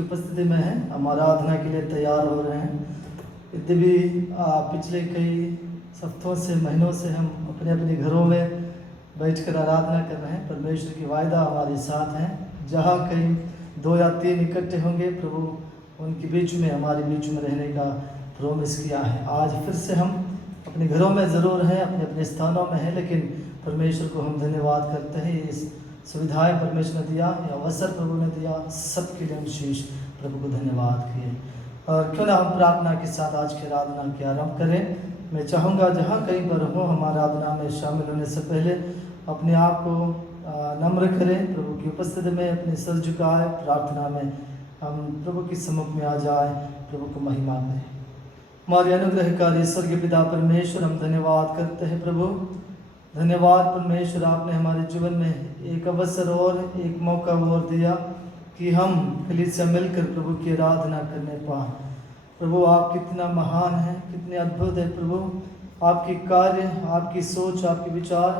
की उपस्थिति में हैं, हम आराधना के लिए तैयार हो रहे हैं। यद्यपि पिछले कई हफ्तों से महीनों से हम अपने अपने घरों में बैठकर आराधना कर रहे हैं। परमेश्वर की वायदा हमारे साथ हैं, जहाँ कहीं 2 या 3 इकट्ठे होंगे प्रभु उनके बीच में, हमारे बीच में रहने का प्रॉमिस किया है। आज फिर से हम अपने घरों में ज़रूर हैं, अपने अपने स्थानों में हैं, लेकिन परमेश्वर को हम धन्यवाद करते हैं। इस सुविधाएं परमेश्वर ने दिया, या अवसर प्रभु ने दिया, सबके लिए हम शीश प्रभु को धन्यवाद किए। और क्यों ना हम प्रार्थना के साथ आज की आराधना की आरंभ करें। मैं चाहूँगा जहाँ कहीं पर हो, हम आराधना में शामिल होने से पहले अपने आप को नम्र करें, प्रभु की उपस्थिति में अपने सर झुकाए, प्रार्थना में हम प्रभु की सम्मुख में आ जाए, प्रभु को महिमा करें। हमारे अनुग्रहकारी स्वर्गीय पिता परमेश्वर, हम धन्यवाद करते हैं प्रभु। धन्यवाद परमेश्वर, आपने हमारे जीवन में एक अवसर और एक मौका और दिया कि हम कलीसिया मिलकर प्रभु की आराधना करने पाएं। प्रभु आप कितना महान है, कितने अद्भुत है प्रभु। आपकी कार्य, आपकी सोच, आपके विचार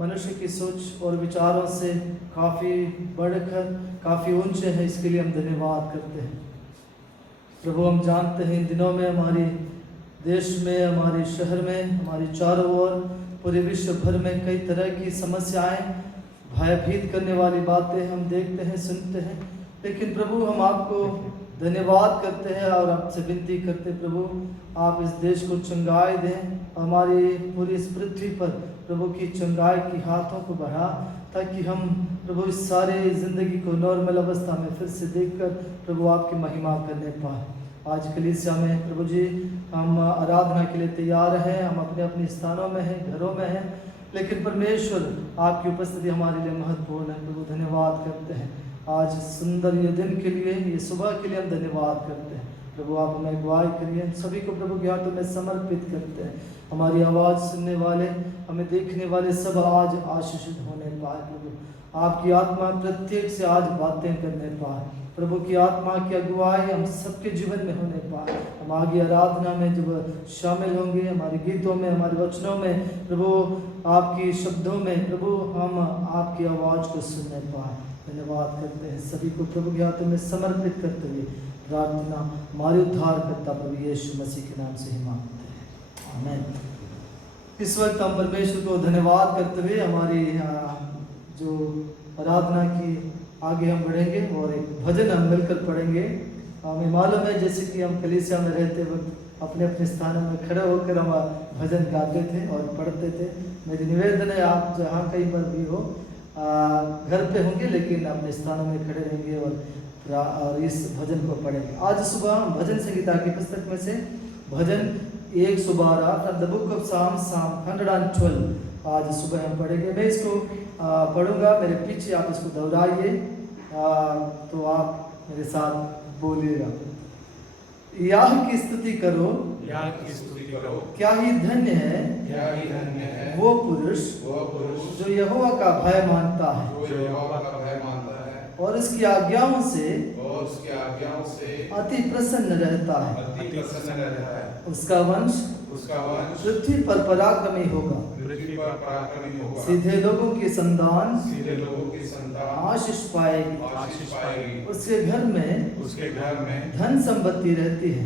मनुष्य की सोच और विचारों से काफ़ी बढ़कर काफ़ी ऊंचे हैं। इसके लिए हम धन्यवाद करते हैं प्रभु। हम जानते हैं इन दिनों में हमारे देश में, हमारे शहर में, हमारे चारों ओर, पूरे विश्व भर में कई तरह की समस्याएं, भयभीत करने वाली बातें हम देखते हैं, सुनते हैं। लेकिन प्रभु हम आपको धन्यवाद करते हैं और आपसे विनती करते हैं प्रभु, आप इस देश को चंगाई दें, हमारी पूरी इस पृथ्वी पर प्रभु की चंगाई की हाथों को बढ़ा, ताकि हम प्रभु इस सारे ज़िंदगी को नॉर्मल अवस्था में फिर से देखकर प्रभु आपकी महिमा करने पाए। आज कलीसिया में प्रभु जी हम आराधना के लिए तैयार हैं, हम अपने अपने स्थानों में हैं, घरों में हैं, लेकिन परमेश्वर आपकी उपस्थिति हमारे लिए महत्वपूर्ण है। प्रभु धन्यवाद करते हैं आज सुंदर ये दिन के लिए, ये सुबह के लिए हम धन्यवाद करते हैं प्रभु। आप हमें अगुवाई करिए, हम सभी को प्रभु के हाथों में समर्पित करते हैं। हमारी आवाज़ सुनने वाले, हमें देखने वाले सब आज आशीषित होने पाए प्रभु। आपकी आत्मा प्रत्येक से आज बातें करने पाए प्रभु। की आत्मा की अगुवाई हम सबके जीवन में होने पाए। हम आगे आराधना में जब शामिल होंगे, हमारे गीतों में, हमारे वचनों में प्रभु, आपकी शब्दों में प्रभु, हम आपकी आवाज़ को सुनने पाए। धन्यवाद करते हैं सभी को प्रभु के हाथों में समर्पित करते हुए प्रार्थना हमारे उद्धार करता प्रभु यीशु मसीह के नाम से ही मांगते हैं, आमीन। इस वक्त हम परमेश्वर को धन्यवाद करते हुए हमारी जो आराधना की आगे हम बढ़ेंगे और एक भजन हम मिलकर पढ़ेंगे। हमें मालूम है जैसे कि हम कलीसिया में रहते वक्त अपने अपने स्थानों में खड़े होकर हम भजन गाते थे और पढ़ते थे। मेरी निवेदन है आप जहाँ कहीं पर भी हो, घर पे होंगे लेकिन अपने स्थानों में खड़े रहेंगे और इस भजन को पढ़ेंगे। आज सुबह हम भजन संहिता की पुस्तक में से भजन 112 from the book of psalms, psalm 112 आज सुबह हम पढ़ेंगे। मैं इसको पढ़ूंगा, मेरे पीछे आप इसको दोहराइए, तो आप मेरे साथ बोलिएगा। याह की स्तुति करो, याह की स्तुति करो, क्या ही धन्य है, क्या ही धन्य है वो पुरुष जो यहोवा का भय मानता है, जो यहोवा का भय मानता है और उसकी आज्ञाओं से अति प्रसन्न रहता है। उसका वंश पृथ्वी पर पराक्रमी होगा, सीधे लोगों की संतान आशीष पाएगी। उसके घर में धन संपत्ति रहती है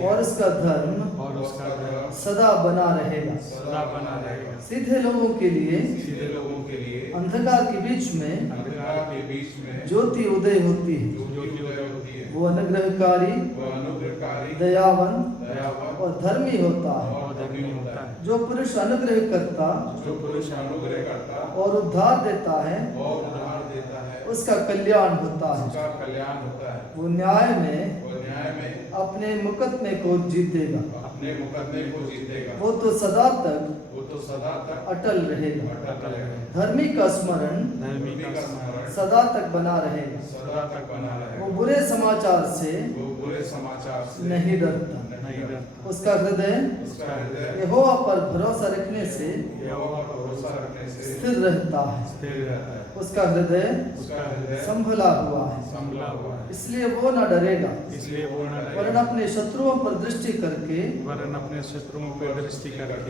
और उसका धर्म सदा बना रहेगा। सीधे लोगों के लिए अंधकार के बीच में ज्योति उदय होती है। वो अनुग्रहकारी, दयावान और धर्मी होता है। जो पुरुष अनुग्रह करता और उद्धार देता है, उसका कल्याण होता है। वो न्याय में अपने मुकदमे को जीतेगा। वो तो सदा तक अटल रहेगा। धर्मी का स्मरण सदा तक बना रहेगा। वो बुरे समाचार से नहीं डरता। उसका हृदय यहोवा पर भरोसा रखने से स्थिर रहता है। उसका हृदय संभला हुआ है, इसलिए वो न डरेगा, वरन अपने शत्रुओं पर दृष्टि करके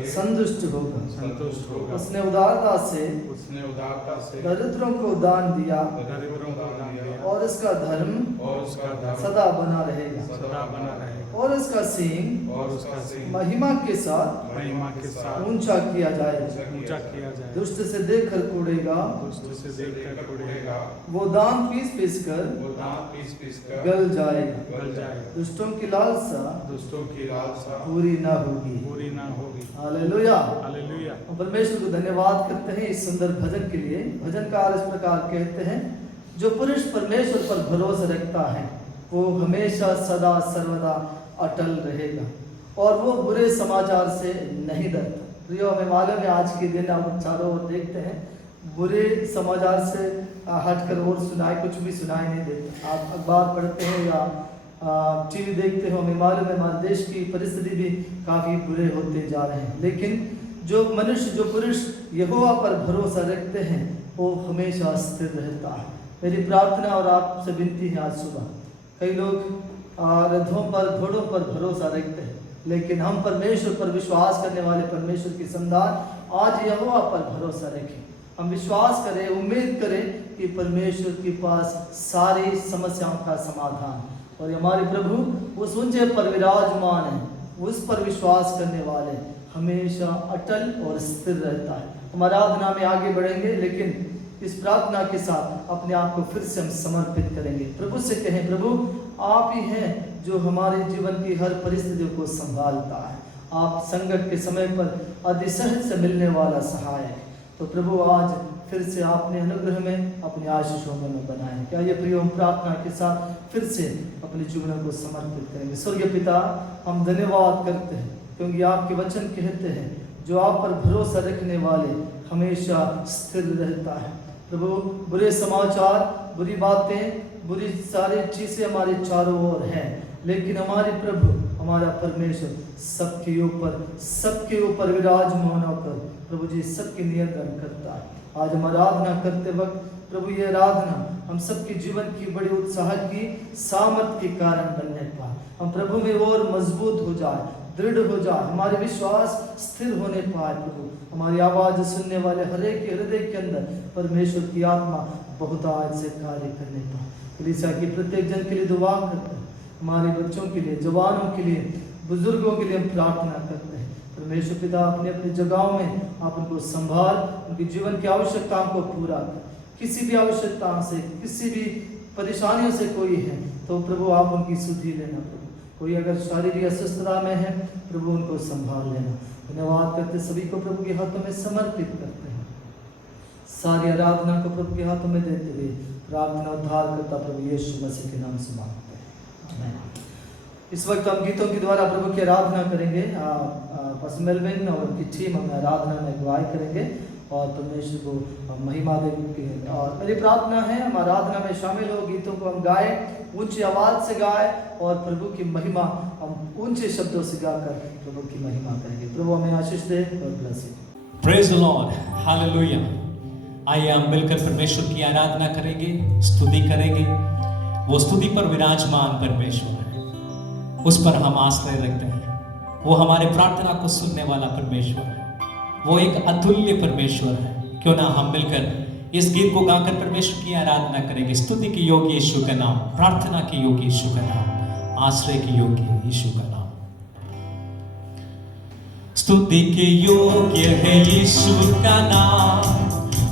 संतुष्ट होगा। उसने उदारता से दरिद्रों को दान दिया और इसका धर्म और उसका धर्म सदा बना रहेगा सदा बना रहेगा और इसका सींग और उसका सिंह महिमा के साथ महिमा के साथ ऊंचा किया जाएगा। ऊंचा किया जाए। दुष्ट से देखकर कूड़ेगा, दुष्ट से देखकर उड़ेगा, वो दांत पीस पीस कर वो दांत पीस कर गल जाएगा। गल जाएगा। दुष्टों की लालसा दुष्टों की लालसा पूरी ना होगी। पूरी ना होगी। हालेलुया। हालेलुया। हम परमेश्वर को धन्यवाद करते हैं इस सुंदर भजन के लिए। भजनकार इस प्रकार कहते हैं, जो पुरुष परमेश्वर पर भरोसा रखता है वो हमेशा सदा सर्वदा अटल रहेगा और वो बुरे समाचार से नहीं डरता। प्रियो, हमें मालूम है आज के दिन हम चारों ओर देखते हैं बुरे समाचार से हटकर और कुछ भी सुनाई नहीं देता। आप अखबार पढ़ते हो या टीवी देखते हो, हमें मालूम है हमारे देश की परिस्थिति भी काफ़ी बुरे होते जा रहे हैं। लेकिन जो मनुष्य, जो पुरुष यहोवा पर भरोसा रखते हैं वो हमेशा स्थिर रहता है। मेरी प्रार्थना और आपसे विनती है, आज सुबह कई लोग रथों पर, घोड़ों पर भरोसा रखते हैं, लेकिन हम परमेश्वर पर विश्वास करने वाले परमेश्वर की संतान आज यहोवा पर भरोसा रखें। हम विश्वास करें, उम्मीद करें कि परमेश्वर के पास सारी समस्याओं का समाधान, और हमारे प्रभु उस ऊंचे पर विराजमान है, उस पर विश्वास करने वाले हमेशा अटल और स्थिर रहता है। हम आराधना में आगे बढ़ेंगे, लेकिन इस प्रार्थना के साथ अपने आप को फिर से हम समर्पित करेंगे। प्रभु से कहें, प्रभु आप ही हैं जो हमारे जीवन की हर परिस्थितियों को संभालता है। आप संकट के समय पर अधिसहज से मिलने वाला सहायक। तो प्रभु आज फिर से आपने अनुग्रह में, अपने आशीषों में बनाए। क्या ये प्रियो, हम प्रार्थना के साथ फिर से अपने जीवनों को समर्पित करेंगे। स्वर्गीय पिता, हम धन्यवाद करते हैं क्योंकि आपके वचन कहते हैं जो आप पर भरोसा रखने वाले हमेशा स्थिर रहता है। प्रभु, बुरे समाचार, बुरी बातें, बुरी सारी चीज़ें हमारे चारों ओर हैं, लेकिन हमारे प्रभु, हमारा परमेश्वर सबके ऊपर विराजमान होकर प्रभु जी सबके नियंत्रण करता है। आज हम आराधना करते वक्त प्रभु, ये आराधना हम सबके जीवन की बड़ी उत्साह की सामर्थ्य के कारण बनने पाए। हम प्रभु में और मजबूत हो जाए, दृढ़ हो जाए, हमारे विश्वास स्थिर होने पाए। प्रभु, हमारी आवाज़ सुनने वाले हर एक के हृदय के अंदर परमेश्वर की आत्मा बहुत आज से कार्य करने पाए। कलीसिया की प्रत्येक जन के लिए दुआ करते हैं, हमारे बच्चों के लिए, जवानों के लिए, बुजुर्गों के लिए हम प्रार्थना करते हैं। परमेश्वर पिता, अपने अपने जगहों में आप उनको संभाल, उनके जीवन की आवश्यकताओं को पूरा कर। किसी भी आवश्यकताओं से, किसी भी परेशानियों से कोई है तो प्रभु आप उनकी सुधि लेना। प्रभु, कोई अगर शारीरिक अस्वस्थता में है, प्रभु उनको संभाल लेना। धन्यवाद करते सभी को प्रभु के हाथों में समर्पित करते हैं। सारी आराधना को प्रभु के हाथों में देते हुए प्रार्थना उद्धार करता प्रभु यीशु मसीह के नाम से मांगते हैं, आमीन। इस वक्त हम गीतों के द्वारा प्रभु की आराधना करेंगे। पास्टर मेलविन और उनकी टीम हमें आराधना में अगुवाई करेंगे और परमेश्वर को महिमा देंगे। और मेरी प्रार्थना है हम आराधना में शामिल हो, गीतों को हम गाएं, ऊंची आवाज़ से गाएं और प्रभु की महिमा हम ऊंचे शब्दों से गाकर प्रभु की महिमा करेंगे। प्रभु हमें आशीष दे और bless you. Praise the Lord, hallelujah. आइए हम मिलकर परमेश्वर की आराधना करेंगे, स्तुति करेंगे। वो स्तुति पर विराजमान परमेश्वर है, उस पर हम आश्रय रखते हैं। वो हमारे प्रार्थना को सुनने वाला परमेश्वर है, वो एक अतुल्य परमेश्वर है। क्यों ना हम मिलकर इस गीत को गाकर परमेश्वर की आराधना करेंगे। स्तुति के योग्य यीशु का नाम, प्रार्थना के योग्य यीशु का नाम, आश्रय के योग्य यीशु का नाम। स्तुति के योग्य है यीशु का नाम,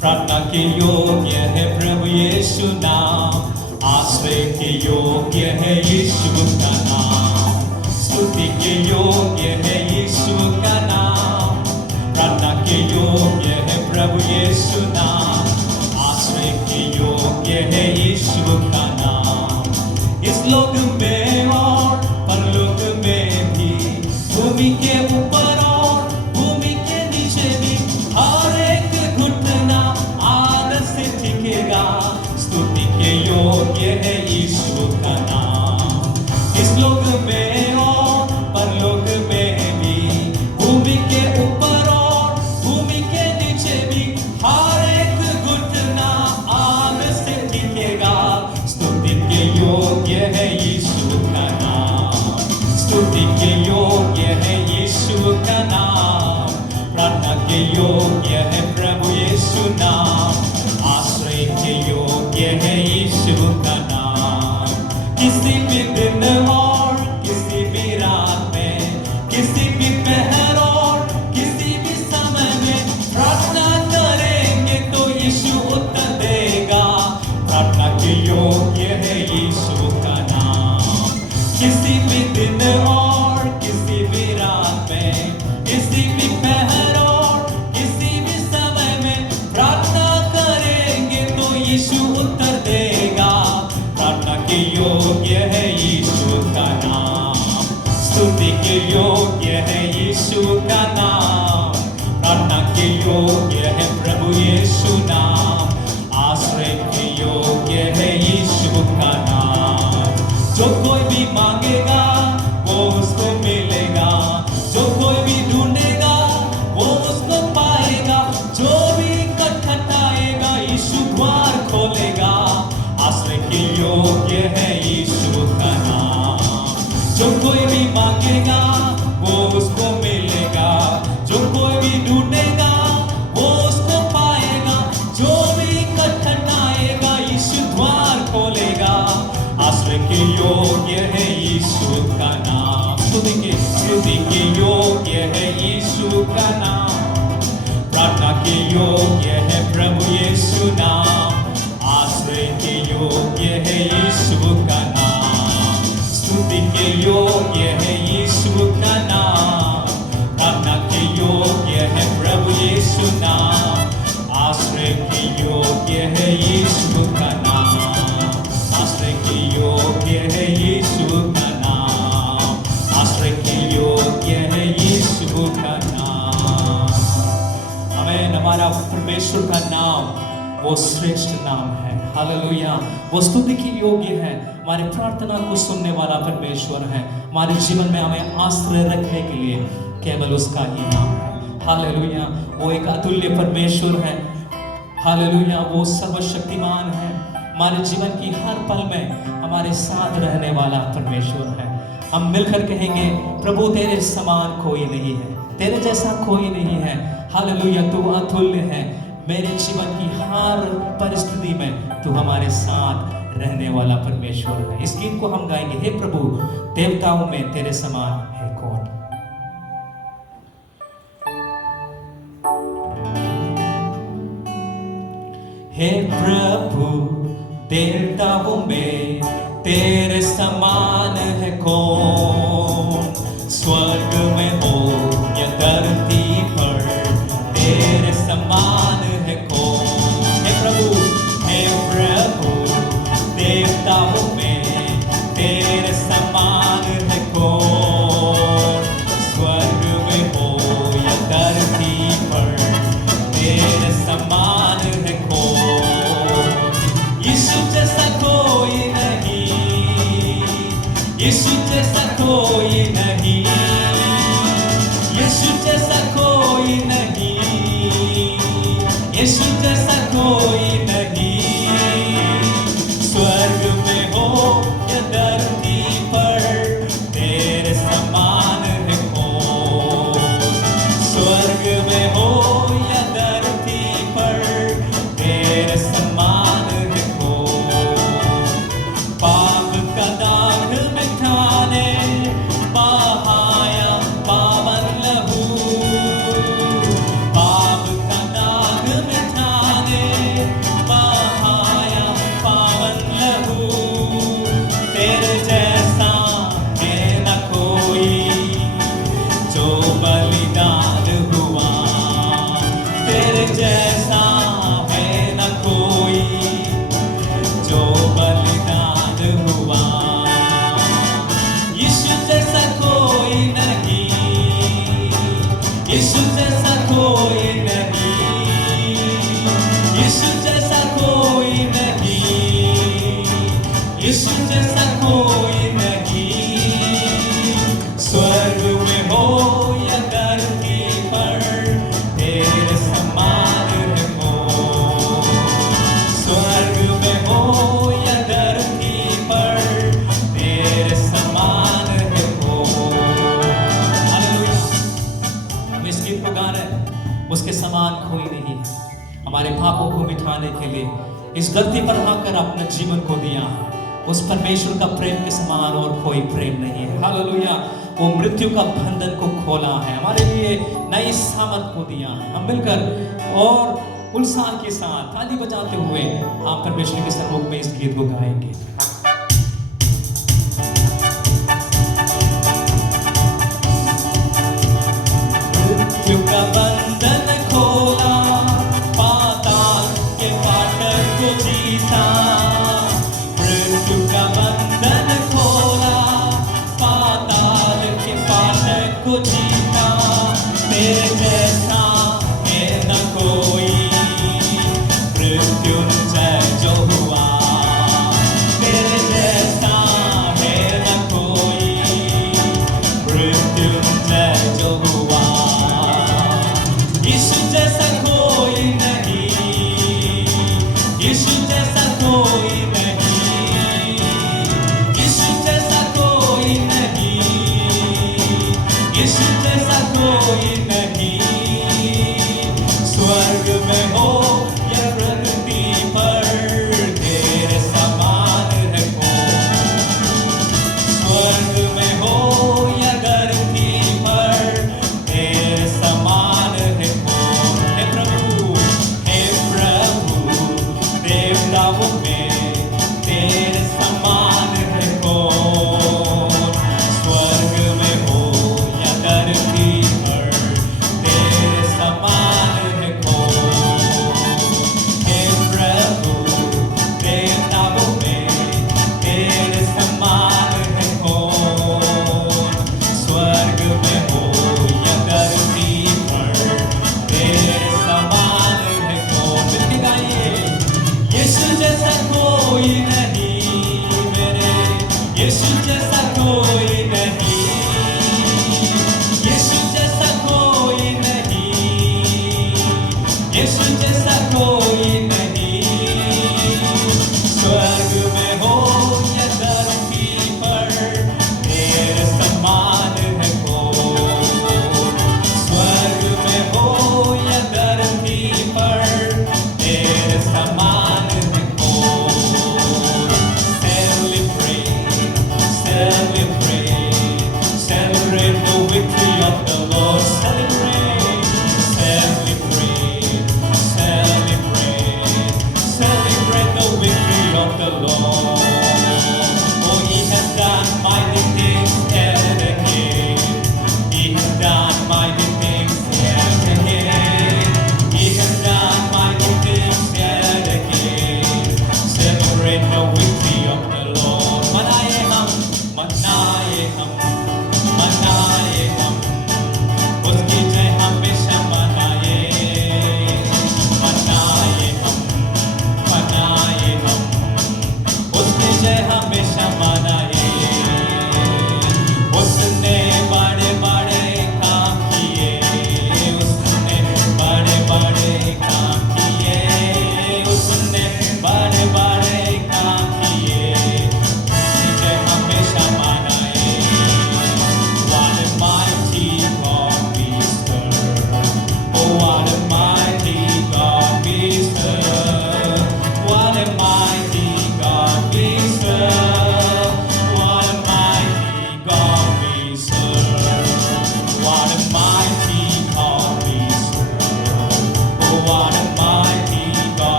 प्रार्थना के योग्य है प्रभु यीशु नाम, आश्रय के योग्य है यीशु का नाम। स्तुति के योग्य है यीशु का नाम, प्रार्थना के योग्य है प्रभु यीशु नाम, आश्रय के योग्य है यीशु का नाम। इस लोक में और परलोक में भी, भूमि के ऊपर और भूमि के नीचे भी, हर एक घुटना आदर से टिकेगा। स्तुति के योग्य है यीशु का नाम। इस लोक में और परलोक में भी, भूमि के ऊपर और भूमि के नीचे भी, हर एक घुटना आदर से टिकेगा। स्तुति के योग्य है यीशु का नाम। स्तुति के योग्य है यीशु का नाम, प्रार्थना के योग्य है प्रभु यीशु नाम, आश्रय के योग्य है यीशु का नाम। दिन और किसी भी रात में, किसी भी पहर और किसी भी समय में प्रार्थना करेंगे तो यीशु उत्तर देगा। प्रार्थना के योग्य है यीशु का नाम। किसी भी दिन और किसी भी रात में, किसी भी पहर और किसी भी समय में प्रार्थना करेंगे तो यीशु उत्तर देगा। प्रार्थना के योग्य है यीशु का नाम। स्तुति के योग्य है यीशु का नाम। प्रार्थना के योग्य है प्रभु यीशु नाम। आश्रय के योग्य है यीशु का नाम। जो कोई भी मांगेगा वो उसको मिलेगा, जो कोई भी ढूंढेगा वो उसको पाएगा, जो भी खटखटाएगा यीशु द्वार खोलेगा। आश्रय के योग्य है यीशु का नाम। जो कोई भी मांगेगा वो उसको मिलेगा, जो कोई भी ढूंढेगा वो उसको पाएगा, जो भी खटखटाएगा यीशु द्वार खोलेगा। आश्रय के योग्य है यीशु का नाम। स्तुति के योग्य है यीशु का नाम। प्रार्थना के योग्य है प्रभु यीशु नाम। आश्रय के योग्य है यीशु का नाम। स्तुति के योग्य है यीशु का नाम। प्रार्थना के योग्य है प्रभु यीशु नाम। आश्रय के योग्य है यीशु का नाम। आश्रय के योग्य है यीशु का नाम। आश्रय के योग्य है यीशु का नाम। आमीन। हमारा परमेश्वर का नाम वो श्रेष्ठ नाम है। हालेलुया। वो स्तुति के योग्य है। हमारे प्रार्थना को सुनने वाला परमेश्वर है। हमारे जीवन में हमें आश्रय रखने के लिए केवल उसका ही नाम है। हालेलुया। वो एक अतुल्य परमेश्वर है। हालेलुया। वो सर्वशक्तिमान है। हमारे जीवन की हर पल में हमारे साथ रहने वाला परमेश्वर है। हम मिलकर कहेंगे प्रभु तेरे समान कोई नहीं है, तेरे जैसा कोई नहीं है। हालेलुया। तू अतुल्य है। मेरे जीवन की हर परिस्थिति में तू हमारे साथ रहने वाला परमेश्वर है। इस गीत को हम गाएंगे। हे प्रभु देवताओं में तेरे समान है कौन। हे प्रभु देवताओं में तेरे समान है कौन। स्वर्ग में हो या धरती पर तेरे समान है कौन। हे प्रभु देवताओं में तेरे समान है कौन। स्वर्ग में हो या धरती पर तेरे समान है कौन। यीशु जैसा कोई नहीं, यीशु जैसा कोई नहीं, यीशु जैसा कोई नहीं, यीशु जैसा कोई नहीं। स्वर्ग में हो या धरती पर तेरे समान है कौन। स्वर्ग में हो या धरती पर तेरे समान है कौन। पाप का दाग मिटाने बहाया पावन लहू। पाप का दाग मिटाने बहाया पावन लहू। तेरे जैसा है न कोई जो बलिदान हुआ। तेरे जैसा है न कोई जो बलिदान हुआ। यीशु जैसा कोई नहीं, यीशु जैसा कोई नहीं, यीशु जैसा कोई नहीं, यीशु जैसा कोई नहीं। स्वर्ग में हो या धरती पर तेरे समान है कौन। स्वर्ग में हो या धरती पर तेरे समान है कौन। हालेलुया। हम इस गीत को गा रहे हैं, उसके समान कोई नहीं है। हमारे पापों को मिटाने के लिए इस धरती पर आकर अपने जीवन को दिया है। उस परमेश्वर का प्रेम के समान और कोई प्रेम नहीं है। हालेलुया। वो मृत्यु का बंधन को खोला है, हमारे लिए नई सामर्थ को दिया है। हम मिलकर और उत्साह के साथ ताली बजाते हुए हम परमेश्वर के सम्मुख में इस गीत को गाएंगे। मृत्यु का बंधन खोला, पाताल के फाटक को जीता। मृत्यु का बंधन खोला, पाताल के फाटक को जीता। मेरे जैसा है न कोई, मृत्युंजय जो हुआ। मेरे जैसा है न कोई, मृत्युंजय जो हुआ। यीशु जैसा कोई नहीं, यीशु जैसा कोई नहीं, यीशु जैसा कोई नहीं, यीशु जैसा कोई नहीं। स्वर्ग में हो या पृथ्वी पर, तेरे समान है कौन। स्वर्ग में हो या धरती पर, तेरे समान है कौन। हे प्रभु, देवताओं में तेरे समान है कौन। स्वर्ग में हो या धरती पर, तेरे समान है कौन। हे प्रभु, देवताओं में तेरे समान है कौन। स्वर्ग में हो या धरती पर, तेरे समान है कौन। मिलके गाइए। यीशु जैसा कोई नहीं मेरे, यीशु जैसा कोई नहीं, यीशु जैसा कोई नहीं, यीशु जैसा कोई नहीं। स्वर्ग में हो या धरती पर, तेरे समान है कौन। स्वर्ग में हो या धरती पर, तेरे समान है कौन। Celebrate, celebrate the victory of the Lord. Celebrate, celebrate, celebrate, celebrate the victory of the Lord. Oh, He has done mighty things yet again. He has done mighty things yet again. He has done mighty things yet again. Celebrate the victory of the Lord. मनाए हम, मनाए हम, मनाए हम, उसकी जय हमेशा मनाए। मनाए हम, मनाए हम, उसकी जय हमेशा मनाए। उसने बड़े बड़े काम किए, उसने बड़े बड़े काम किए, उसने बड़े बड़े काम किए। उसकी जय हमेशा मनाए।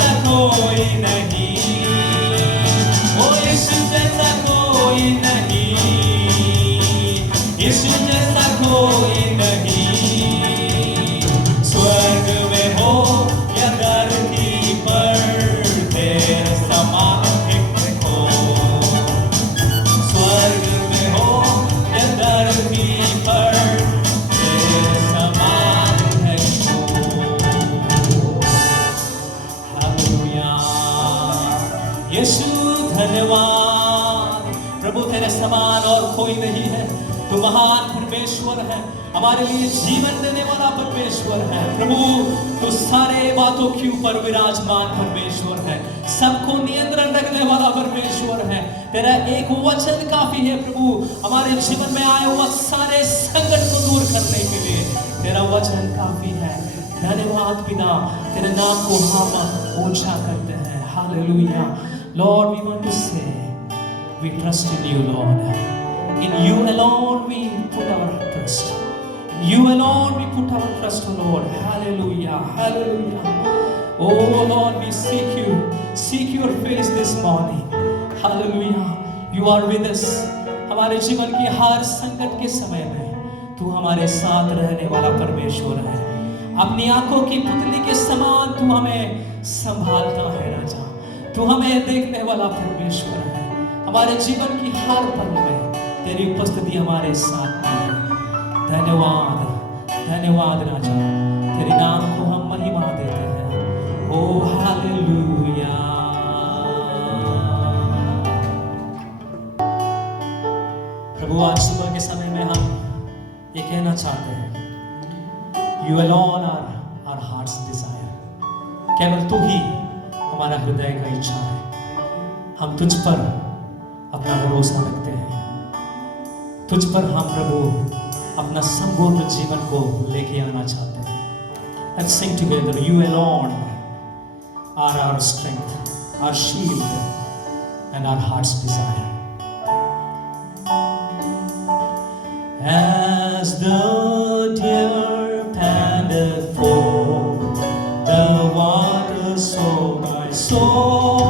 जैसा कोई नहीं, ओ यीशु जैसा कोई नहीं, यीशु जैसा कोई नहीं। स्वर्ग में हो या धरती पर तेरे समान एक हो, स्वर्ग में हो या धरती पर तेरे समान एक हो। हालेलुया। यीशु धन्यवाद। प्रभु तेरे समान और कोई नहीं है। तू महान परमेश्वर है, हमारे लिए जीवन देने वाला परमेश्वर है। प्रभु तू सारे बातों के ऊपर विराजमान परमेश्वर है, सबको नियंत्रण रखने वाला परमेश्वर है। तेरा एक वचन काफी है प्रभु, हमारे जीवन में आए हुआ सारे संकट को दूर करने के लिए तेरा वचन काफी है। धन्यवाद पिता, तेरे नाम को हम ऊंचा करते हैं। Hallelujah. Lord we want to say we trust in you, Lord. In you alone we put our trust. In you alone we put our trust, O Lord. Hallelujah. Hallelujah. Oh Lord, we seek your face this morning. Hallelujah. You are with us. हमारे जीवन की हर संकट के समय में तू हमारे साथ रहने वाला परमेश्वर है। अपनी आंखों की पुतली के समान तू हमें संभालता है राजा। तू हमें देखने वाला परमेश्वर है। हमारे जीवन की हर पल में तेरी उपस्थिति हमारे साथ में है। धन्यवाद, धन्यवाद राजा। तेरे नाम को हम महिमा देते हैं। ओ हालेलुया। प्रभु आज सुबह के समय में हम ये कहना चाहते हैं, You alone are our heart's desire. केवल तू ही हमारा हृदय का इच्छा है। हम तुझ पर अपना भरोसा रखते हैं, तुझ पर हम प्रभु अपना संपूर्ण जीवन को लेके आना चाहते हैं। Let's sing together. You alone are our strength, our shield, and our heart's desire. As the deer panteth for the water, so my soul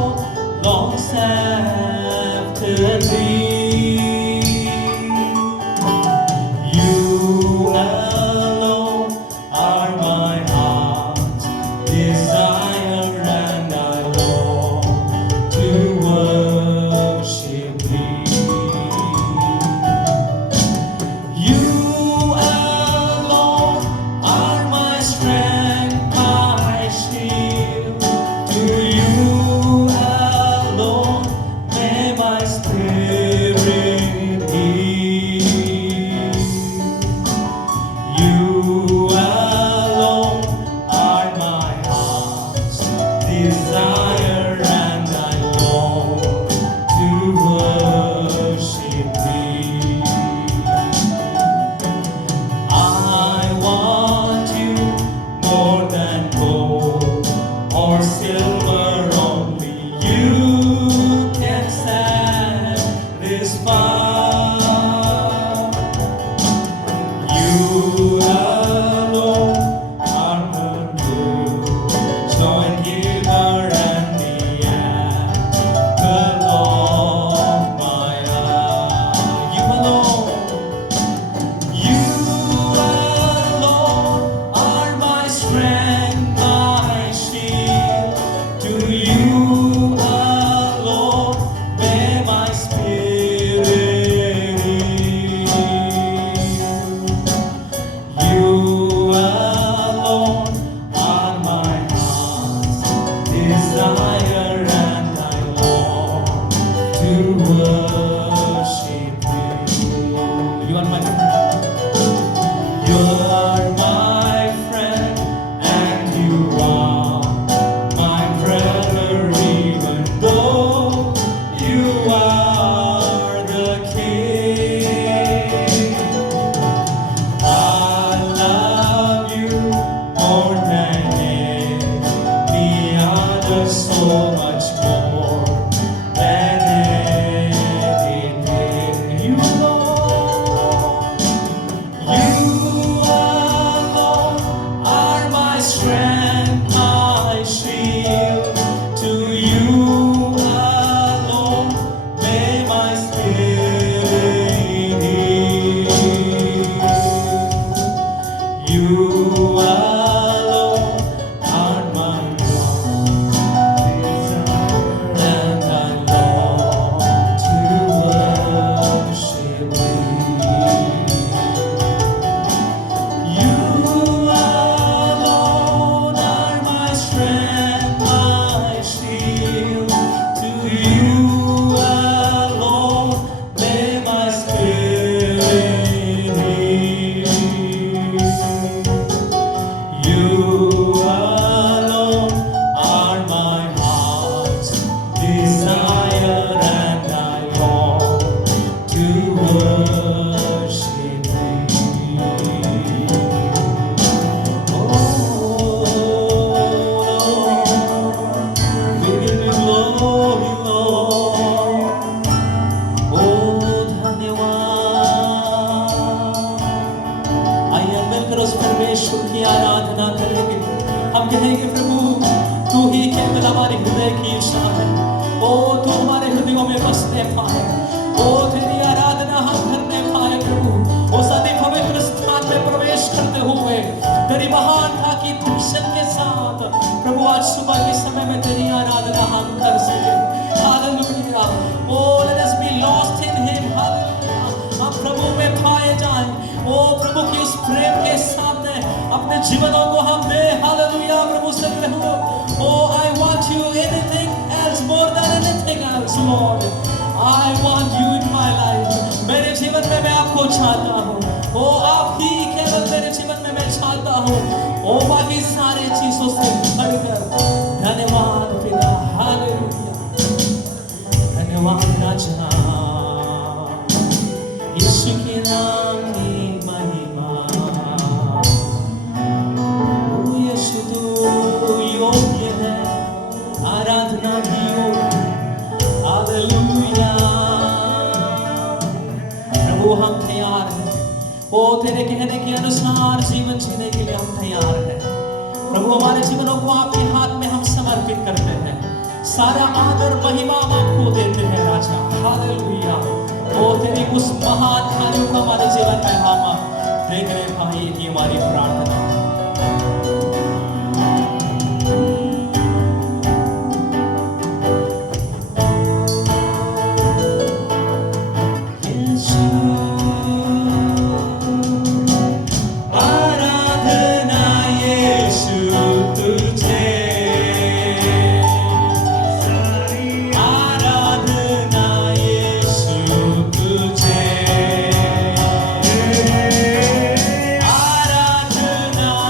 longs after thee. You alone are my heart's desire, and I long to worship thee. You alone are my strength, my shield. To you alone may my spirit yield. You alone are my heart's desire, and I long to worship thee. I want you more than gold or silver, only you can satisfy. You alone are the true joy giver and the apple of my eye. You alone are my strength, my shield. To you alone may my spirit yield. You alone are my heart's desire, and I long to worship you. You are my friend. You are my friend, and you are my brother, even though you are the king. I love you more than any other, so much more than anything. You alone are my strength, my shield. presence, Lord. I want you in my life. मेरे जीवन में मैं आपको चाहता हूँ. ओ आप ही केवल मेरे जीवन में मैं चाहता हूँ. ओ बाकी सारी चीजों से बढ़कर धन्यवाद पिता. हालेलुया. धन्यवाद राजा. यीशु के नाम की महिमा. ओ यीशु तू योग्य है. आराधना भी योग्य. हालेलुया. प्रभु हम तैयार हैं. ओ तेरे कहने के अनुसार जीवन जीने के लिए हम तैयार हैं. प्रभु हमारे जीवनों को आपके हाथ में हम समर्पित करते हैं. सारा आदर महिमा हम आपको देते हैं राजा. हालेलुया. ओ तेरी उस महान कार्यों को हमारे जीवन में हम देख रहे भाई. ये हमारी प्रार्थना. आराधना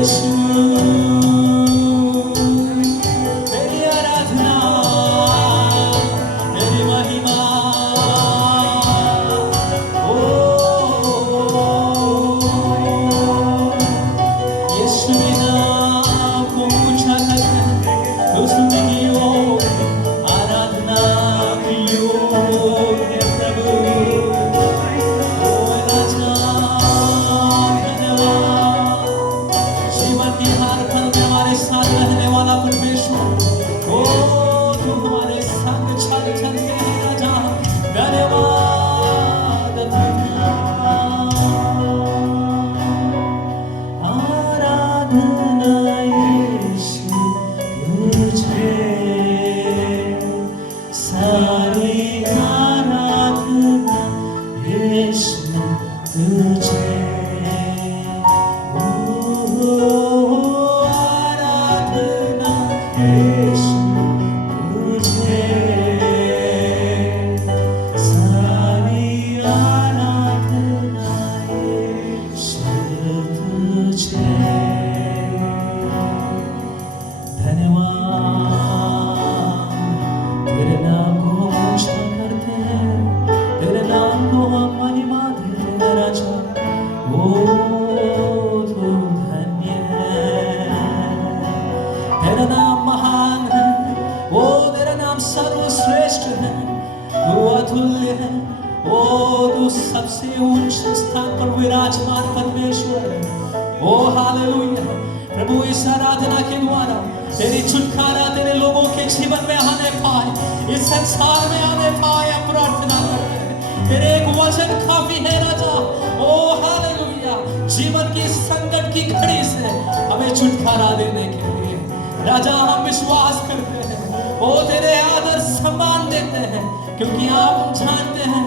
यीशु तेरी आराधना तेरी महिमा यीशु के नाम को ऊंचा करके उसमें योग आराधना की योग है प्रभु राजा धन्यवाद जीवन की हर पल में हमारे साथ रहने वाला परमेश्वर ओ तू हमारे संग चल चल के है राजा धन्यवाद आराधना यीशु तुझे सारी आराधना यीशु तुझे आराधना यीशु तुझे सारी आराधना यीशु तुझे धन्यवाद तेरे नाम को हम ऊंचा करते हैं तेरे नाम को हम महिमा देते हैं राजा ओ तू धन्य है तेरा नाम महान है ओ तेरा नाम सर्वश्रेष्ठ है तू अतुल्य है ओ तू सबसे ऊंचे स्थान पर विराजमान परमेश्वर है ओ हालेलुया प्रभु इस आराधना के द्वारा तेरी छुटकारा तेरे लोगों के जीवन में आने पाए इस संसार में आने पाए हम प्रार्थना करते हैं तेरे एक वचन काफी है राजा ओ हालेलुया जीवन की संकट की घड़ी से हमें छुटकारा देने के लिए राजा हम विश्वास करते हैं ओ तेरे आदर सम्मान देते हैं क्योंकि आप जानते हैं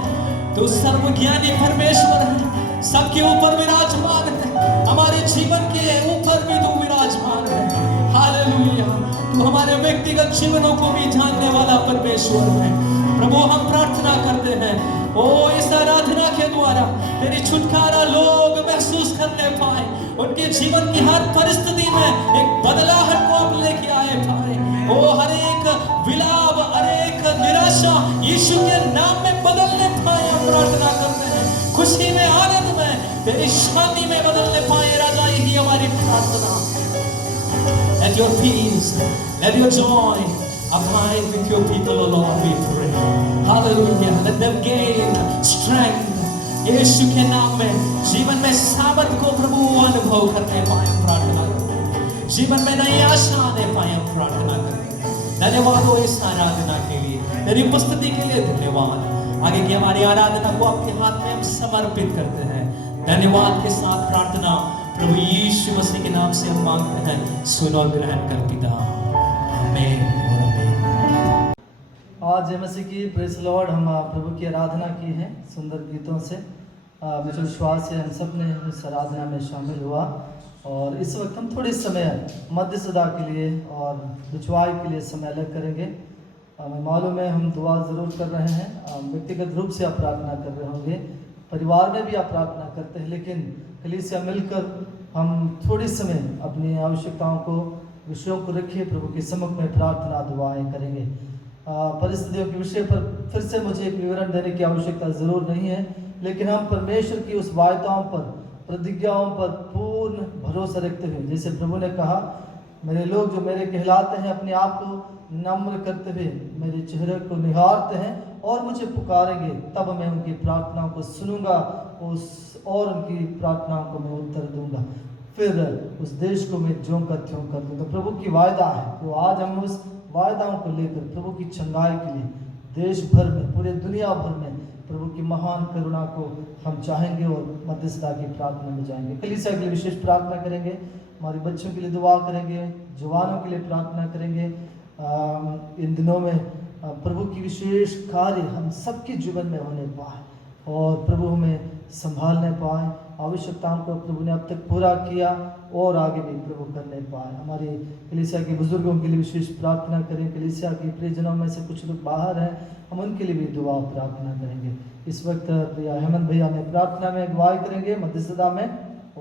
तू सर्वज्ञानी परमेश्वर है सबके ऊपर विराजमान है हमारे जीवन के ऊपर भी तू विराजमान है हालेलुया तू हमारे व्यक्तिगत जीवनों को भी जानने वाला परमेश्वर है प्रभु हम प्रार्थना करते हैं ओ इस आराधना के द्वारा तेरी छुटकारा लोग महसूस करने पाए उनके जीवन की हर परिस्थिति में एक बदलाहट को आप लेके आए पाए ओ हर एक विलाप हर एक निराशा यीशु के नाम में बदलने पाए हम प्रार्थना करते हैं खुशी में आनंद में तेरी शांति में बदलने पाए राजा यही हमारी प्रार्थना Let your peace, let your joy abide with your people, O Lord, we pray. Hallelujah. Let them gain strength. यीशु के नाम में जीवन में सामर्थ को प्रभु अनुभव करने पाए हम प्रार्थना करते हैं जीवन में नई आशा आने पाए हम प्रार्थना करते हैं धन्यवाद हो इस आराधना के लिए तेरी उपस्थिति के लिए धन्यवाद आगे की हमारी आराधना को आपके हाथ में हम समर्पित करते हैं धन्यवाद के साथ प्रार्थना प्रभु यीशु मसीह के नाम से हम मांगते हैं सुनो और ग्रहण कर पिता आमीन और आमीन आज मसीह की प्रेस लॉर्ड हम प्रभु की आराधना की है सुंदर गीतों से मुझे विश्वास है हम सब ने इस आराधना में शामिल हुआ और इस वक्त हम थोड़ी समय मध्यस्थता के लिए और रुचवाई के लिए समय अलग करेंगे हमें मालूम है हम दुआ ज़रूर कर रहे हैं व्यक्तिगत रूप से आप प्रार्थना कर रहे होंगे परिवार में भी आप प्रार्थना करते हैं लेकिन कलीसिया मिलकर हम थोड़ी समय अपनी आवश्यकताओं को विषयों को रखिए प्रभु के सम्मुख में प्रार्थना दुआएं करेंगे परिस्थितियों के विषय पर फिर से मुझे एक विवरण देने की आवश्यकता ज़रूर नहीं है लेकिन हम परमेश्वर की उस वायदाओं पर प्रतिज्ञाओं पर पूर्ण भरोसा रखते हुए जैसे प्रभु ने कहा मेरे लोग जो मेरे कहलाते हैं अपने आप को नम्र करते हुए मेरे चेहरे को निहारते हैं और मुझे पुकारेंगे तब मैं उनकी प्रार्थनाओं को सुनूंगा और उनकी प्रार्थनाओं को मैं उत्तर दूंगा फिर उस देश को मैं ज्यों का त्यों कर दूंगा प्रभु की वायदा है तो आज हम उस वायदाओं को लेकर प्रभु की चंगाई के लिए देश भर में पूरे दुनिया भर में प्रभु की महान करुणा को हम चाहेंगे और मध्यस्थता की प्रार्थना में जाएंगे कलीसिया के लिए विशेष प्रार्थना करेंगे हमारे बच्चों के लिए दुआ करेंगे जवानों के लिए प्रार्थना करेंगे इन दिनों में प्रभु की विशेष कार्य हम सबके जीवन में होने पाए और प्रभु हमें संभालने पाए आवश्यकताओं को प्रभु ने अब तक पूरा किया और आगे भी प्रभु करने पाए हमारे कलीसिया के बुजुर्गों के लिए विशेष प्रार्थना करें कलीसिया के प्रियजनों में से कुछ लोग बाहर हैं हम उनके लिए भी दुआ प्रार्थना करेंगे इस वक्त प्रिया हेमंत भैया में प्रार्थना में अगुवाई करेंगे मध्यस्थता में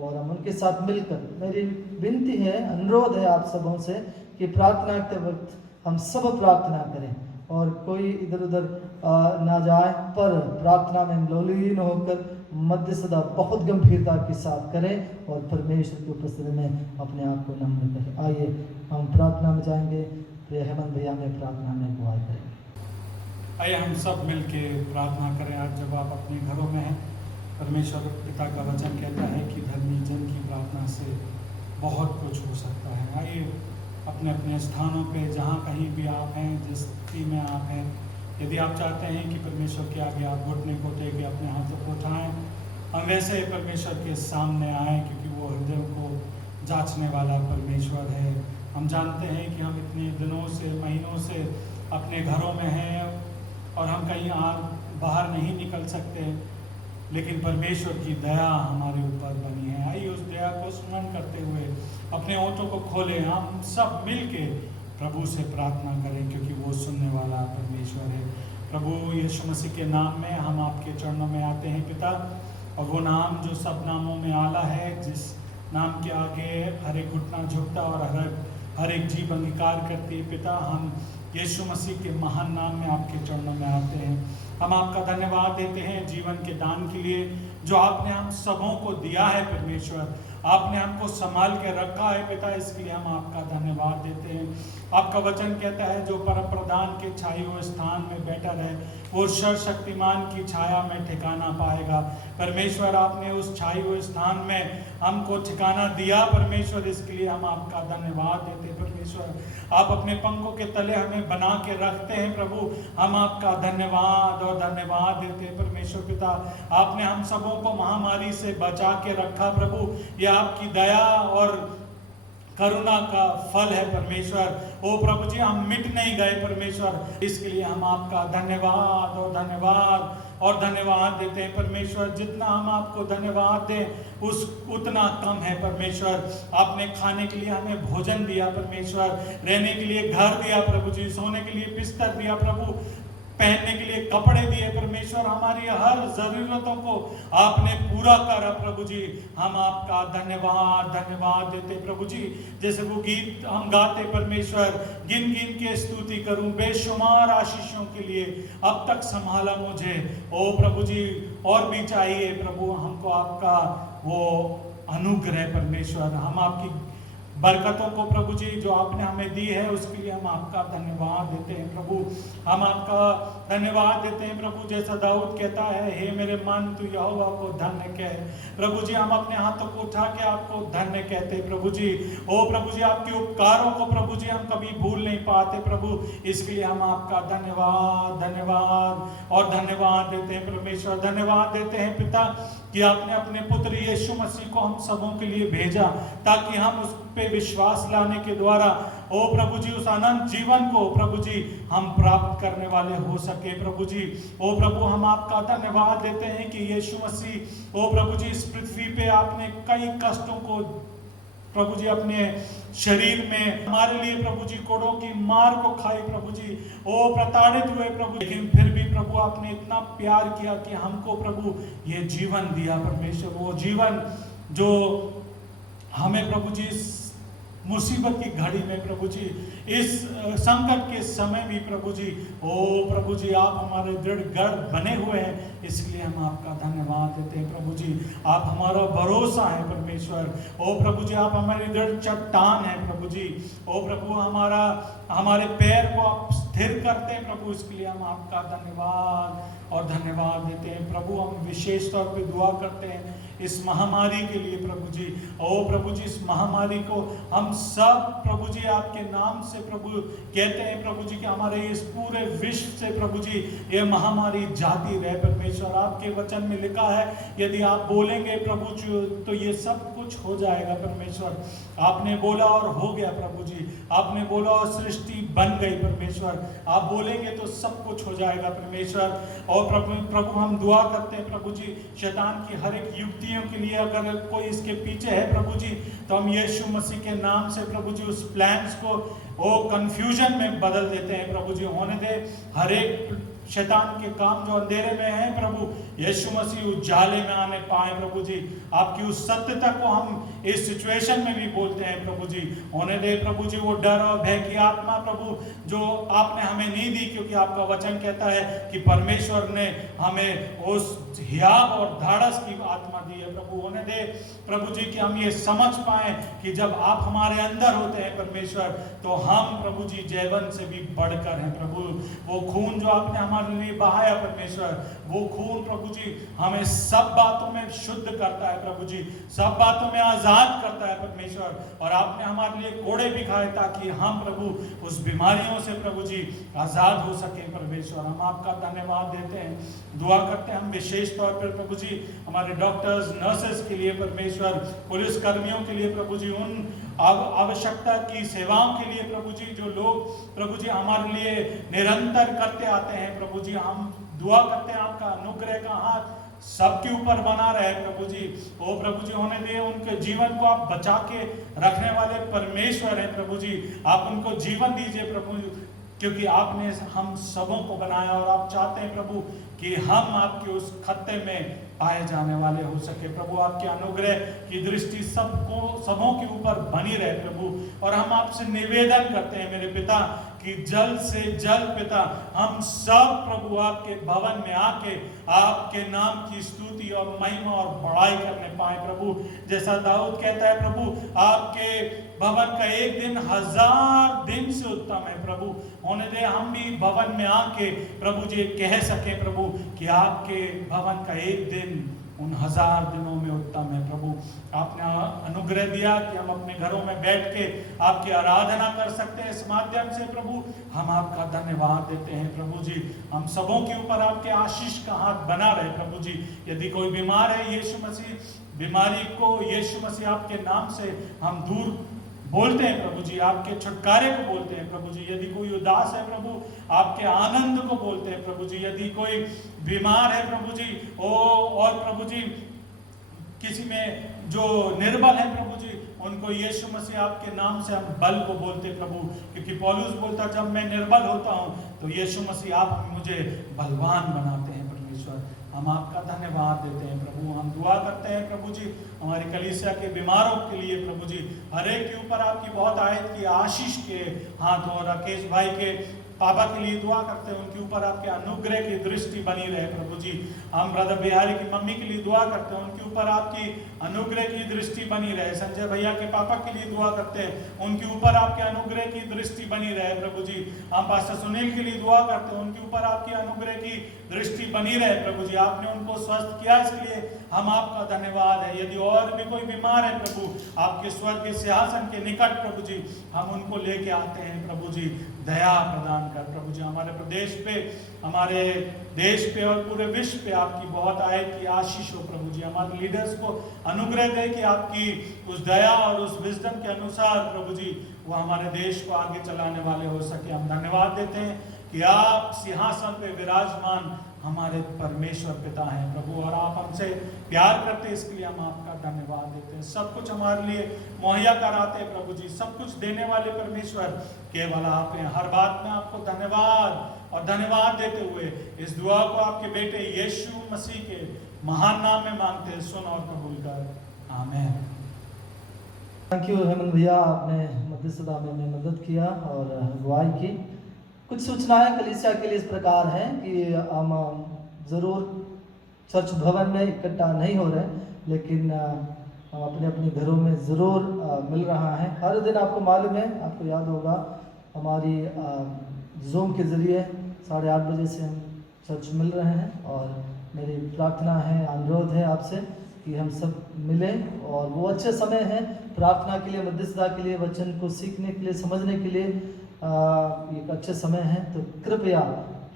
और हम उनके साथ मिलकर, मेरी विनती है, अनुरोध है आप सबों से कि प्रार्थना करते वक्त हम सब प्रार्थना करें और कोई इधर उधर ना जाए, पर प्रार्थना में लोलीन होकर मध्यस्थता बहुत गंभीरता के साथ करें और परमेश्वर की उपस्थिति में अपने आप को नम्र करें। आइए हम प्रार्थना में जाएंगे। प्रिय हेमंत भैया में प्रार्थना में अगुवाई करेंगे। आइए हम सब मिल के प्रार्थना करें। आज जब आप अपने घरों में हैं, परमेश्वर पिता का वचन कहता है कि धर्मी जन की प्रार्थना से बहुत कुछ हो सकता है। आइए अपने अपने स्थानों पे, जहाँ कहीं भी आप हैं, जिस स्थिति में आप हैं, यदि आप चाहते हैं कि परमेश्वर के आगे आप घुटने को टेके अपने हाथों को उठाएं, हम वैसे ही परमेश्वर के सामने आएँ, क्योंकि वो हृदय को जांचने वाला परमेश्वर है। हम जानते हैं कि हम इतने दिनों से, महीनों से अपने घरों में हैं और हम कहीं बाहर नहीं निकल सकते, लेकिन परमेश्वर की दया हमारे ऊपर बनी है। आइए उस दया को स्मरण करते हुए अपने ओठों को खोलें, हम सब मिल के प्रभु से प्रार्थना करें, क्योंकि वो सुनने वाला परमेश्वर है। प्रभु यीशु मसीह के नाम में हम आपके चरणों में आते हैं पिता, और वो नाम जो सब नामों में आला है, जिस नाम के आगे हर एक घुटना झुकता और हर एक जीव अंगीकार करती है पिता, हम यीशु मसीह के महान नाम में आपके चरणों में आते हैं। हम आपका धन्यवाद देते हैं जीवन के दान के लिए जो आपने हम सबों को दिया है परमेश्वर। आपने हमको संभाल के रखा है पिता, इसके लिए हम आपका धन्यवाद देते हैं। आपका वचन कहता है जो परम प्रधान के छाए हुए स्थान में बैठा रहे वो सर्वशक्तिमान की छाया में ठिकाना पाएगा। परमेश्वर आपने उस छाए हुए स्थान में हमको ठिकाना दिया परमेश्वर, इसके लिए हम आपका धन्यवाद देते हैं परमेश्वर। आप अपने पंखों के तले हमें बना के रखते हैं प्रभु, हम आपका धन्यवाद और धन्यवाद देते हैं परमेश्वर पिता। आपने हम सबों को महामारी से बचा के रखा प्रभु, यह आपकी दया और करुणा का फल है परमेश्वर। ओ प्रभु जी, हम मिट नहीं गए परमेश्वर, इसके लिए हम आपका धन्यवाद और धन्यवाद देते हैं परमेश्वर। जितना हम आपको धन्यवाद दें उतना कम है परमेश्वर। आपने खाने के लिए हमें भोजन दिया परमेश्वर, रहने के लिए घर दिया प्रभु जी, सोने के लिए बिस्तर दिया प्रभु, पहनने के लिए कपड़े दिए परमेश्वर। हमारी हर जरूरतों को आपने पूरा करा प्रभु जी, हम आपका धन्यवाद देते प्रभु जी। जैसे वो गीत हम गाते परमेश्वर, गिन गिन के स्तुति करूं बेशुमार आशीषों के लिए, अब तक संभाला मुझे। ओ प्रभु जी, और भी चाहिए प्रभु हमको आपका वो अनुग्रह परमेश्वर। हम आपकी बरकतों को प्रभु जी जो आपने हमें दी है उसके लिए हम आपका धन्यवाद देते हैं प्रभु, हम आपका धन्यवाद देते हैं प्रभु। जैसा दाऊद कहता है, हे मेरे मन तू यहोवा को धन्य कह। प्रभु जी, हम अपने हाथों को उठा के आपको धन्य कहते हैं प्रभु जी। ओ प्रभु जी, आपके उपकारों को प्रभु जी हम कभी भूल नहीं पाते प्रभु, इसके लिए हम आपका धन्यवाद और धन्यवाद देते हैं परमेश्वर। धन्यवाद देते हैं पिता कि आपने अपने पुत्र यीशु मसीह को हम सबों के लिए भेजा, ताकि हम उस पे विश्वास लाने के द्वारा ओ प्रभु जी उस अनंत जीवन को प्रभु जी हम प्राप्त करने वाले हो सके प्रभु जी। ओ प्रभु, हम आपका धन्यवाद देते हैं कि यीशु मसीह ओ प्रभु जी इस पृथ्वी पे आपने कई कष्टों को प्रभु जी अपने शरीर में हमारे लिए प्रभु जी कोड़ों की मार को खाई प्रभु जी, ओ प्रताड़ित हुए प्रभु, लेकिन फिर भी प्रभु आपने इतना प्यार किया कि हमको प्रभु ये जीवन दिया परमेश्वर। वो जीवन जो हमें प्रभु जी मुसीबत की घड़ी में प्रभु जी, इस संकट के समय भी प्रभु जी, ओ प्रभु जी आप हमारे दृढ़ गढ़ बने हुए हैं, इसलिए हम आपका धन्यवाद देते हैं प्रभु जी। आप हमारा भरोसा है परमेश्वर। ओ प्रभु जी, आप हमारी दृढ़ चट्टान है प्रभु जी। ओ प्रभु, हमारे पैर को आप स्थिर करते हैं प्रभु, इसके लिए हम आपका धन्यवाद देते हैं प्रभु। हम विशेष तौर पे दुआ करते हैं इस महामारी के लिए प्रभु जी। ओ प्रभु जी, इस महामारी को हम सब प्रभु जी आपके नाम से प्रभु कहते हैं प्रभु जी कि हमारे इस पूरे विश्व से प्रभु जी ये महामारी जाती रहे परमेश्वर। आपके वचन में लिखा है यदि आप बोलेंगे प्रभु जी तो ये सब कुछ हो जाएगा परमेश्वर। आपने बोला और हो गया प्रभु जी, आपने बोला और सृष्टि बन गई परमेश्वर। आप बोलेंगे तो सब कुछ हो जाएगा परमेश्वर। और प्रभु हम दुआ करते हैं प्रभु जी, शैतान की हर एक युक्तियों के लिए अगर कोई इसके पीछे है प्रभु जी, तो हम यीशु मसीह के नाम से प्रभु जी उस प्लान्स को कंफ्यूजन में बदल देते हैं प्रभु जी। होने दे हर एक शैतान के काम जो अंधेरे में हैं प्रभु, यीशु मसीह उजाले में आने पाए प्रभु जी। आपकी उस सत्यता को हम इस सिचुएशन में भी बोलते हैं प्रभु जी। होने दे प्रभु जी वो डर और भय की आत्मा प्रभु जो आपने हमें नहीं दी, क्योंकि आपका वचन कहता है कि परमेश्वर ने हमें उस हियाव और धाड़स की आत्मा दी है प्रभु। होने दे प्रभु जी कि हम ये समझ पाए कि जब आप हमारे अंदर होते हैं परमेश्वर, तो हम प्रभु जी जैवन से भी बढ़कर हैं प्रभु। वो खून जो आपने हमारे लिए बहाया परमेश्वर, वो खून प्रभु जी हमें सब बातों में शुद्ध करता है प्रभु जी, सब बातों में आजाद करता है परमेश्वर। और आपने हमारे लिए कोड़े भी खाए ताकि हम प्रभु उस बीमारियों से प्रभु जी आजाद हो सके परमेश्वर। हम आपका धन्यवाद देते हैं, दुआ करते हैं हम विशेष तौर पर प्रभु जी हमारे डॉक्टर्स नर्सेस के लिए परमेश्वर, पुलिस कर्मियों के लिए प्रभु जी, उन आवश्यकता की सेवाओं के लिए प्रभु जी जो लोग प्रभु जी हमारे लिए निरंतर करते आते हैं प्रभु जी। हम दुआ करते हैं आपका अनुग्रह का हाथ सबके ऊपर बना रहे प्रभु जी। ओ प्रभु जी होने दे उनके जीवन को आप बचा के रखने वाले परमेश्वर हैं प्रभु जी। आप उनको जीवन दीजिए प्रभु, क्योंकि आपने हम सबों को बनाया और आप चाहते हैं प्रभु कि हम आपके उस खत्ते में पाए जाने वाले हो सके प्रभु। आपके अनुग्रह की दृष्टि सबों के ऊपर बनी रहे प्रभु। और हम आपसे निवेदन करते हैं मेरे पिता कि जल्द से जल्द पिता हम सब प्रभु आपके भवन में आके आपके नाम की स्तुति और महिमा और बड़ाई करने पाए प्रभु। जैसा दाऊद कहता है प्रभु, आपके भवन का एक दिन 1000 दिन से उत्तम है प्रभु। होने दे हम भी भवन में आके प्रभु जी कह सके प्रभु कि आपके भवन का एक दिन उन 1000 दिनों में उत्तम है प्रभु। आपने अनुग्रह दिया कि हम अपने घरों में बैठ के आपकी आराधना कर सकते हैं इस माध्यम से प्रभु। हम आपका धन्यवाद देते हैं प्रभु जी। हम सबों के ऊपर आपके आशीष का हाथ बना रहे प्रभु जी। यदि कोई बीमार है यीशु मसीह, बीमारी को यीशु मसीह आपके नाम से हम दूर बोलते हैं प्रभु जी, आपके छुटकारे को बोलते हैं प्रभु जी। यदि कोई उदास है प्रभु, आपके आनंद को बोलते हैं प्रभु जी। यदि कोई बीमार है प्रभु जी और प्रभु जी किसी में जो निर्बल है प्रभु जी, उनको यीशु मसीह आपके नाम से हम बल को बोलते प्रभु। क्योंकि पौलुस बोलता जब मैं निर्बल होता हूँ तो यीशु मसीह आप मुझे बलवान बनाते हैं परमेश्वर। हम आपका धन्यवाद देते हैं प्रभु। हम दुआ करते हैं प्रभु जी हमारी कलीसिया के बीमारों के लिए प्रभु जी, हर एक के ऊपर आपकी बहुत आयत की आशीष के हाथ हो। राकेश भाई के पापा के लिए दुआ करते हैं, उनके ऊपर आपके अनुग्रह की दृष्टि बनी रहे प्रभु जी। हम ब्रदर बिहारी की मम्मी के लिए दुआ करते हैं, उनके ऊपर आपकी अनुग्रह की दृष्टि बनी रहे। संजय भैया के पापा के लिए दुआ करते हैं, उनके ऊपर आपके अनुग्रह की दृष्टि बनी रहे प्रभु जी। हम पास्टर सुनील के लिए दुआ करते हैं, उनके ऊपर आपकी अनुग्रह की दृष्टि बनी रहे प्रभु जी। आपने उनको स्वस्थ किया, इसके लिए हम आपका धन्यवाद है। यदि और भी कोई बीमार है प्रभु, आपके स्वर्ग के सिंहासन के निकट प्रभु जी हम उनको लेके आते हैं प्रभु जी। दया प्रदान कर प्रभु जी हमारे प्रदेश पे, हमारे देश पे और पूरे विश्व पे आपकी बहुत आयत की आशीष हो प्रभु जी। हमारे लीडर्स को अनुग्रह दे कि आपकी उस दया और उस विजडम के अनुसार प्रभु जी वो हमारे देश को आगे चलाने वाले हो सके। हम धन्यवाद देते हैं कि आप सिंहासन पे विराजमान हमारे परमेश्वर पिता हैं प्रभु, और आप हमसे प्यार करते हैं, इसके लिए हम आपका धन्यवाद देते हैं। सब कुछ हमारे लिए मुहैया कराते हैं प्रभु जी, सब कुछ देने वाले परमेश्वर केवल आप हैं। हर बात में आपको धन्यवाद और धन्यवाद देते हुए इस दुआ को आपके बेटे यीशु मसीह के महान नाम में मांगते हैं, सुन और कबूल कर, आमीन। थैंक यू हेमंत भैया, आपने मध्यस्थता में मदद किया और अगुवाई की। कुछ सूचनाएं कलीसिया के लिए इस प्रकार हैं कि हम ज़रूर चर्च भवन में इकट्ठा नहीं हो रहे, लेकिन हम अपने अपने घरों में ज़रूर मिल रहा है। हर दिन आपको मालूम है, आपको याद होगा, हमारी जूम के ज़रिए 8:30 बजे से हम चर्च मिल रहे हैं। और मेरी प्रार्थना है, अनुरोध है आपसे कि हम सब मिलें, और वो अच्छे समय हैं प्रार्थना के लिए, मध्यस्थता के लिए, वचन को सीखने के लिए, समझने के लिए एक अच्छे समय है। तो कृपया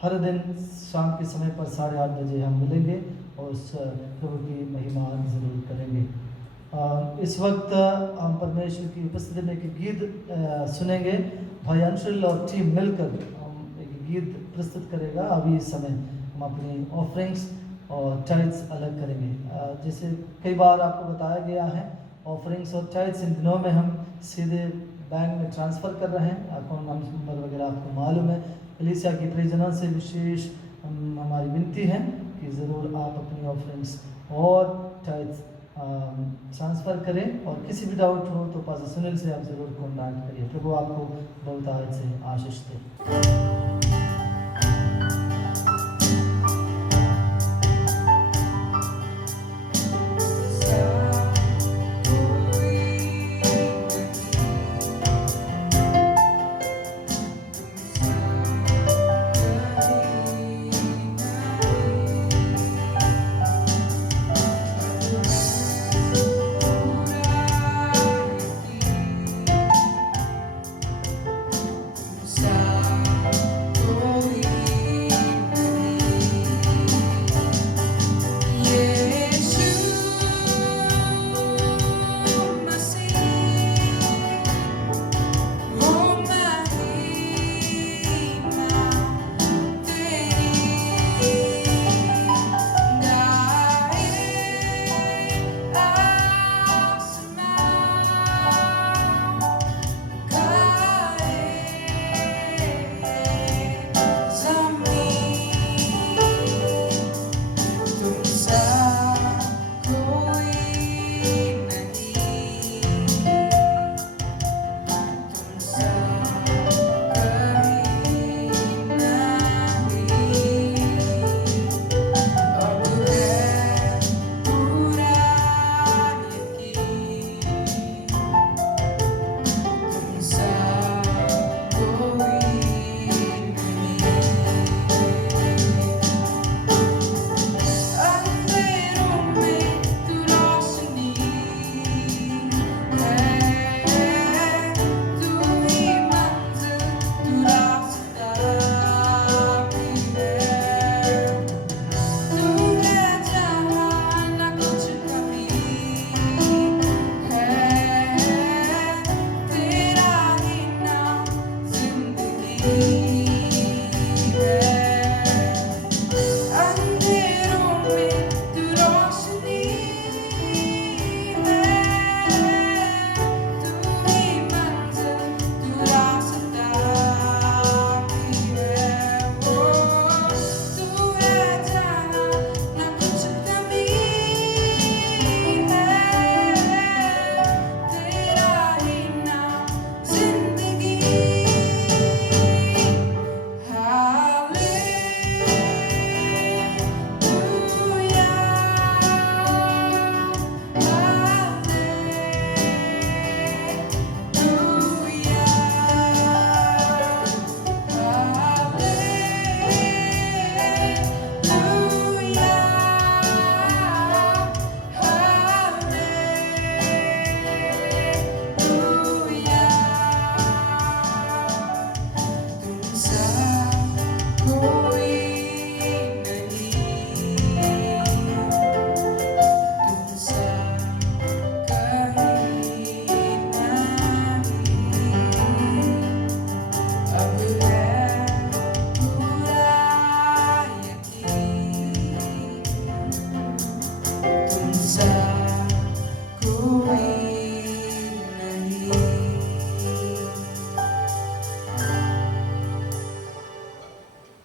हर दिन शाम के समय पर 8:30 बजे हम मिलेंगे और उस प्रभु की महिमा ज़रूर करेंगे। इस वक्त हम परमेश्वर की उपस्थिति में एक गीत सुनेंगे। भाई अंशुल और टीम मिलकर हम एक गीत प्रस्तुत करेगा। अभी इस समय हम अपनी ऑफरिंग्स और टाइट्स अलग करेंगे। जैसे कई बार आपको बताया गया है, ऑफरिंग्स और टाइट्स इन दिनों में हम सीधे बैंक में ट्रांसफ़र कर रहे हैं। अकाउंट नंबर वगैरह आपको मालूम है। कलीसिया की परियोजना से विशेष हमारी विनती है कि ज़रूर आप अपनी ऑफरिंग्स और टाइथ ट्रांसफ़र करें, और किसी भी डाउट हो तो पास्टर सुनील से आप ज़रूर कॉन्टैक्ट करिए। प्रभु आपको बहुत आज से आशीष दे।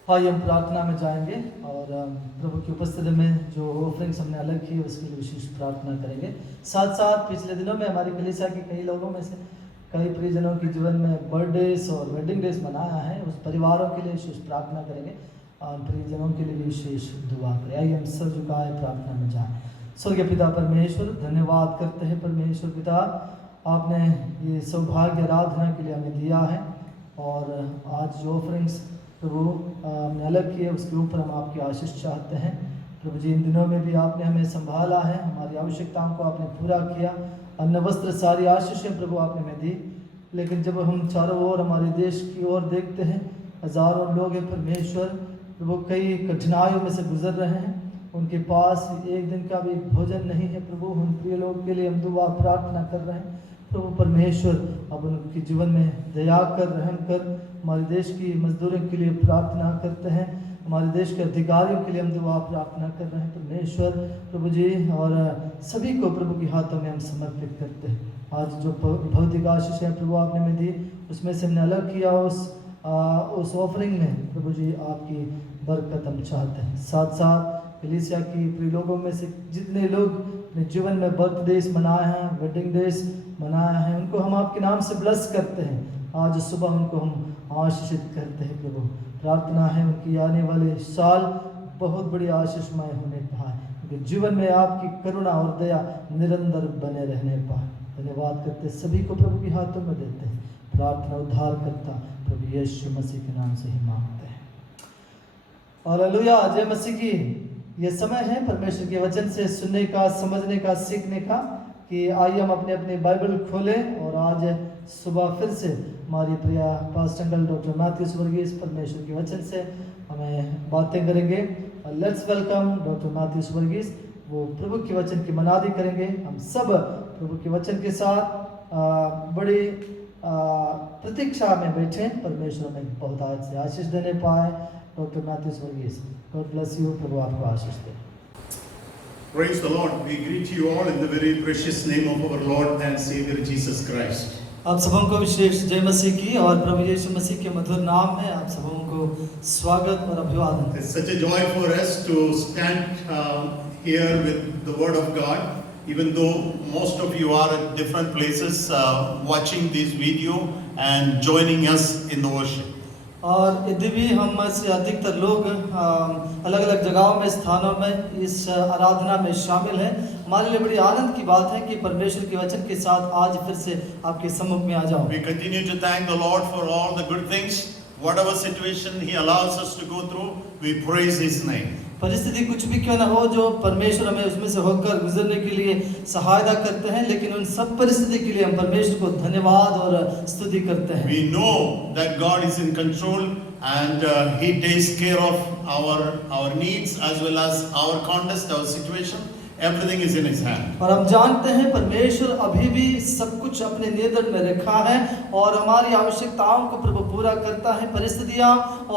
आइए हम प्रार्थना में जाएंगे और प्रभु की उपस्थिति में जो ऑफरिंग्स हमने अलग की उसके लिए विशेष प्रार्थना करेंगे। साथ साथ पिछले दिनों में हमारी कलीसिया के कई लोगों में से कई परिजनों के जीवन में बर्थडेज और वेडिंग डेज मनाया है, उस परिवारों के लिए विशेष प्रार्थना करेंगे और परिजनों के लिए भी विशेष दुआ करें। आइए हम सब झुकाए प्रार्थना में जाएँ। स्वर्गीय पिता परमेश्वर, धन्यवाद करते हैं परमेश्वर पिता, आपने ये सौभाग्य आराधना के लिए हमें दिया है और आज जो ऑफरिंग्स प्रभु हमने अलग किए उसके ऊपर हम आपकी आशीष चाहते हैं। प्रभु जी, इन दिनों में भी आपने हमें संभाला है, हमारी आवश्यकताओं को आपने पूरा किया, अन्न वस्त्र सारी आशीषें प्रभु आपने हमें दी। लेकिन जब हम चारों ओर हमारे देश की ओर देखते हैं, हज़ारों लोग हैं परमेश्वर प्रभु, कई कठिनाइयों में से गुजर रहे हैं, उनके पास एक दिन का भी भोजन नहीं है प्रभु। उन प्रिय लोग के लिए हम दुआ प्रार्थना कर रहे हैं प्रभु परमेश्वर, अब उनके जीवन में दया कर, रहम कर। हमारे देश की मजदूरों के लिए प्रार्थना करते हैं, हमारे देश के अधिकारियों के लिए हम दुआ प्रार्थना कर रहे हैं परमेश्वर प्रभु जी, और सभी को प्रभु के हाथों में हम समर्पित करते हैं। आज जो भौतिक आशीषें प्रभु आपने में दी, उसमें से हमने अलग किया उस ऑफरिंग में प्रभु जी आपकी बरकत हम चाहते हैं। साथ साथ कलीसिया की प्रिय लोगों में से जितने लोग अपने जीवन में बर्थडेज मनाए हैं, वेडिंग डेज मनाए हैं, उनको हम आपके नाम से ब्लेस करते हैं। आज सुबह उनको हम आशीषित करते हैं प्रभु। प्रार्थना है उनकी आने वाले साल बहुत बड़ी आशीषमय होने पाए, उनके जीवन में आपकी करुणा और दया निरंतर बने रहने पाए। धन्यवाद करते सभी को प्रभु के हाथों में देते हैं। प्रार्थना उद्धार करता प्रभु यीशु मसीह के नाम से ही मांगते हैं। हालेलुया, जय मसीह की। ये समय है परमेश्वर के वचन से सुनने का, समझने का, सीखने का। कि आइए हम अपने अपने बाइबल खोलें और आज सुबह फिर से हमारी प्रिय pastor uncle doctor Mathews Varghese परमेश्वर के वचन से हमें बातें करेंगे। Let's welcome doctor Mathews Varghese. वो प्रभु के वचन की मनादी करेंगे। हम सब प्रभु के वचन के साथ बड़ी प्रतीक्षा में बैठे। परमेश्वर हमें बहुत आज से आशीष देने पाए। Doctor Mathews Varghese, God bless you. प्रभु आपको आशीष दे। Praise the Lord. We greet you all in the very precious name of our Lord and Savior Jesus Christ. आप सबों को विशेष जय मसीह की और प्रभु यीशु मसीह के मधुर नाम में आप सबों को स्वागत और अभिवादन। It's such a joy for us to stand here with the Word of God, even though most of you are at different places watching this video and joining us in the worship. और यदि भी हम में से अधिकतर लोग अलग अलग जगहों में, स्थानों में इस आराधना में शामिल हैं, हमारे लिए बड़ी आनंद की बात है कि परमेश्वर के वचन के साथ आज फिर से आपके सम्मुख में आ जाऊं। We continue to thank the Lord for all the good things, whatever situation He allows us to go through, we praise His name. परिस्थिति कुछ भी क्यों ना हो जो परमेश्वर हमें उसमें से होकर गुजरने के लिए सहायता करते हैं, लेकिन उन सब परिस्थिति के लिए हम परमेश्वर को धन्यवाद और स्तुति करते हैं। We know that God is in control and He takes care of our needs as well as our context, our situation. Everything is in His hand. और हम जानते हैं परमेश्वर अभी भी सब कुछ अपने नियंत्रण में रखा है और हमारी आवश्यकताओं को प्रभु पूरा करता है। परिस्थितियां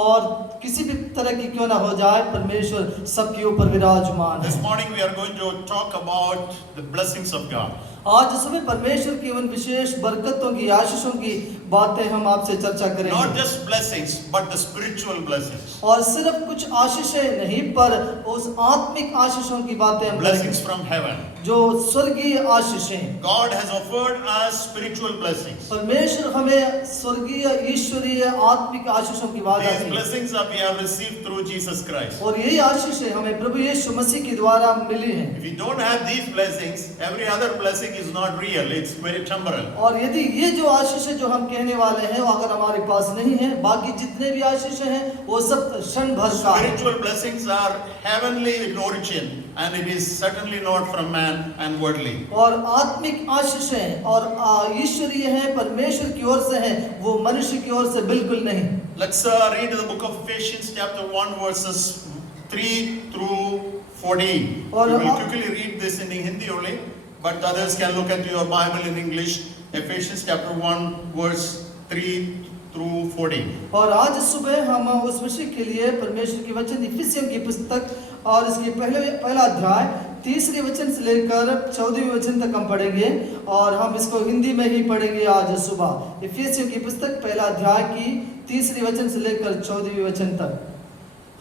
और किसी भी तरह की क्यों ना हो जाए, परमेश्वर सबके ऊपर विराजमान है। This morning we are going to talk about the blessings of God. आज सुबह परमेश्वर की उन विशेष बरकतों की, आशीषों की बातें हम आपसे चर्चा Not करेंगे। just blessings, but the spiritual blessings. और सिर्फ कुछ आशीषें नहीं, पर उस आत्मिक आशीषों की बातें हम करेंगे, Blessings from heaven. जो स्वर्गीय आशीषें। God has offered us spiritual blessings. परमेश्वर हमें स्वर्गीय, ईश्वरीय, आत्मिक आशीषों की बात These है blessings that we have received through Jesus Christ. और यही आशीषें हमें प्रभु यीशु मसीह के द्वारा मिली हैं। If you don't have these blessings, every other blessing is not real. It's very temporal. और यदि ये जो आशीषें जो हम कहने वाले हैं वो अगर हमारे पास नहीं है, बाकी जितने भी आशीषें हैं वो सब क्षण भर का है। Spiritual blessings are heavenly in origin, and it is certainly not from man and worldly. और आत्मिक आशीषें और ईश्वरीय हैं, परमेश्वर की ओर से हैं, वो मनुष्य की ओर से बिल्कुल नहीं। Let's read the book of Ephesians chapter 1 verses 3 through 14. और We will quickly read this in Hindi only, but others can look at your Bible in English. Ephesians chapter 1 verse 3 through 14. और आज सुबह हम उस विषय के लिए परमेश्वर के वचन इफिसियों की पुस्तक और इसके पहला अध्याय 3 वचन से लेकर 14वें वचन तक हम पढ़ेंगे और हम इसको हिंदी में ही पढ़ेंगे आज सुबह। इफिसियों की पुस्तक पहला अध्याय की 3 वचन से लेकर 14वें वचन तक।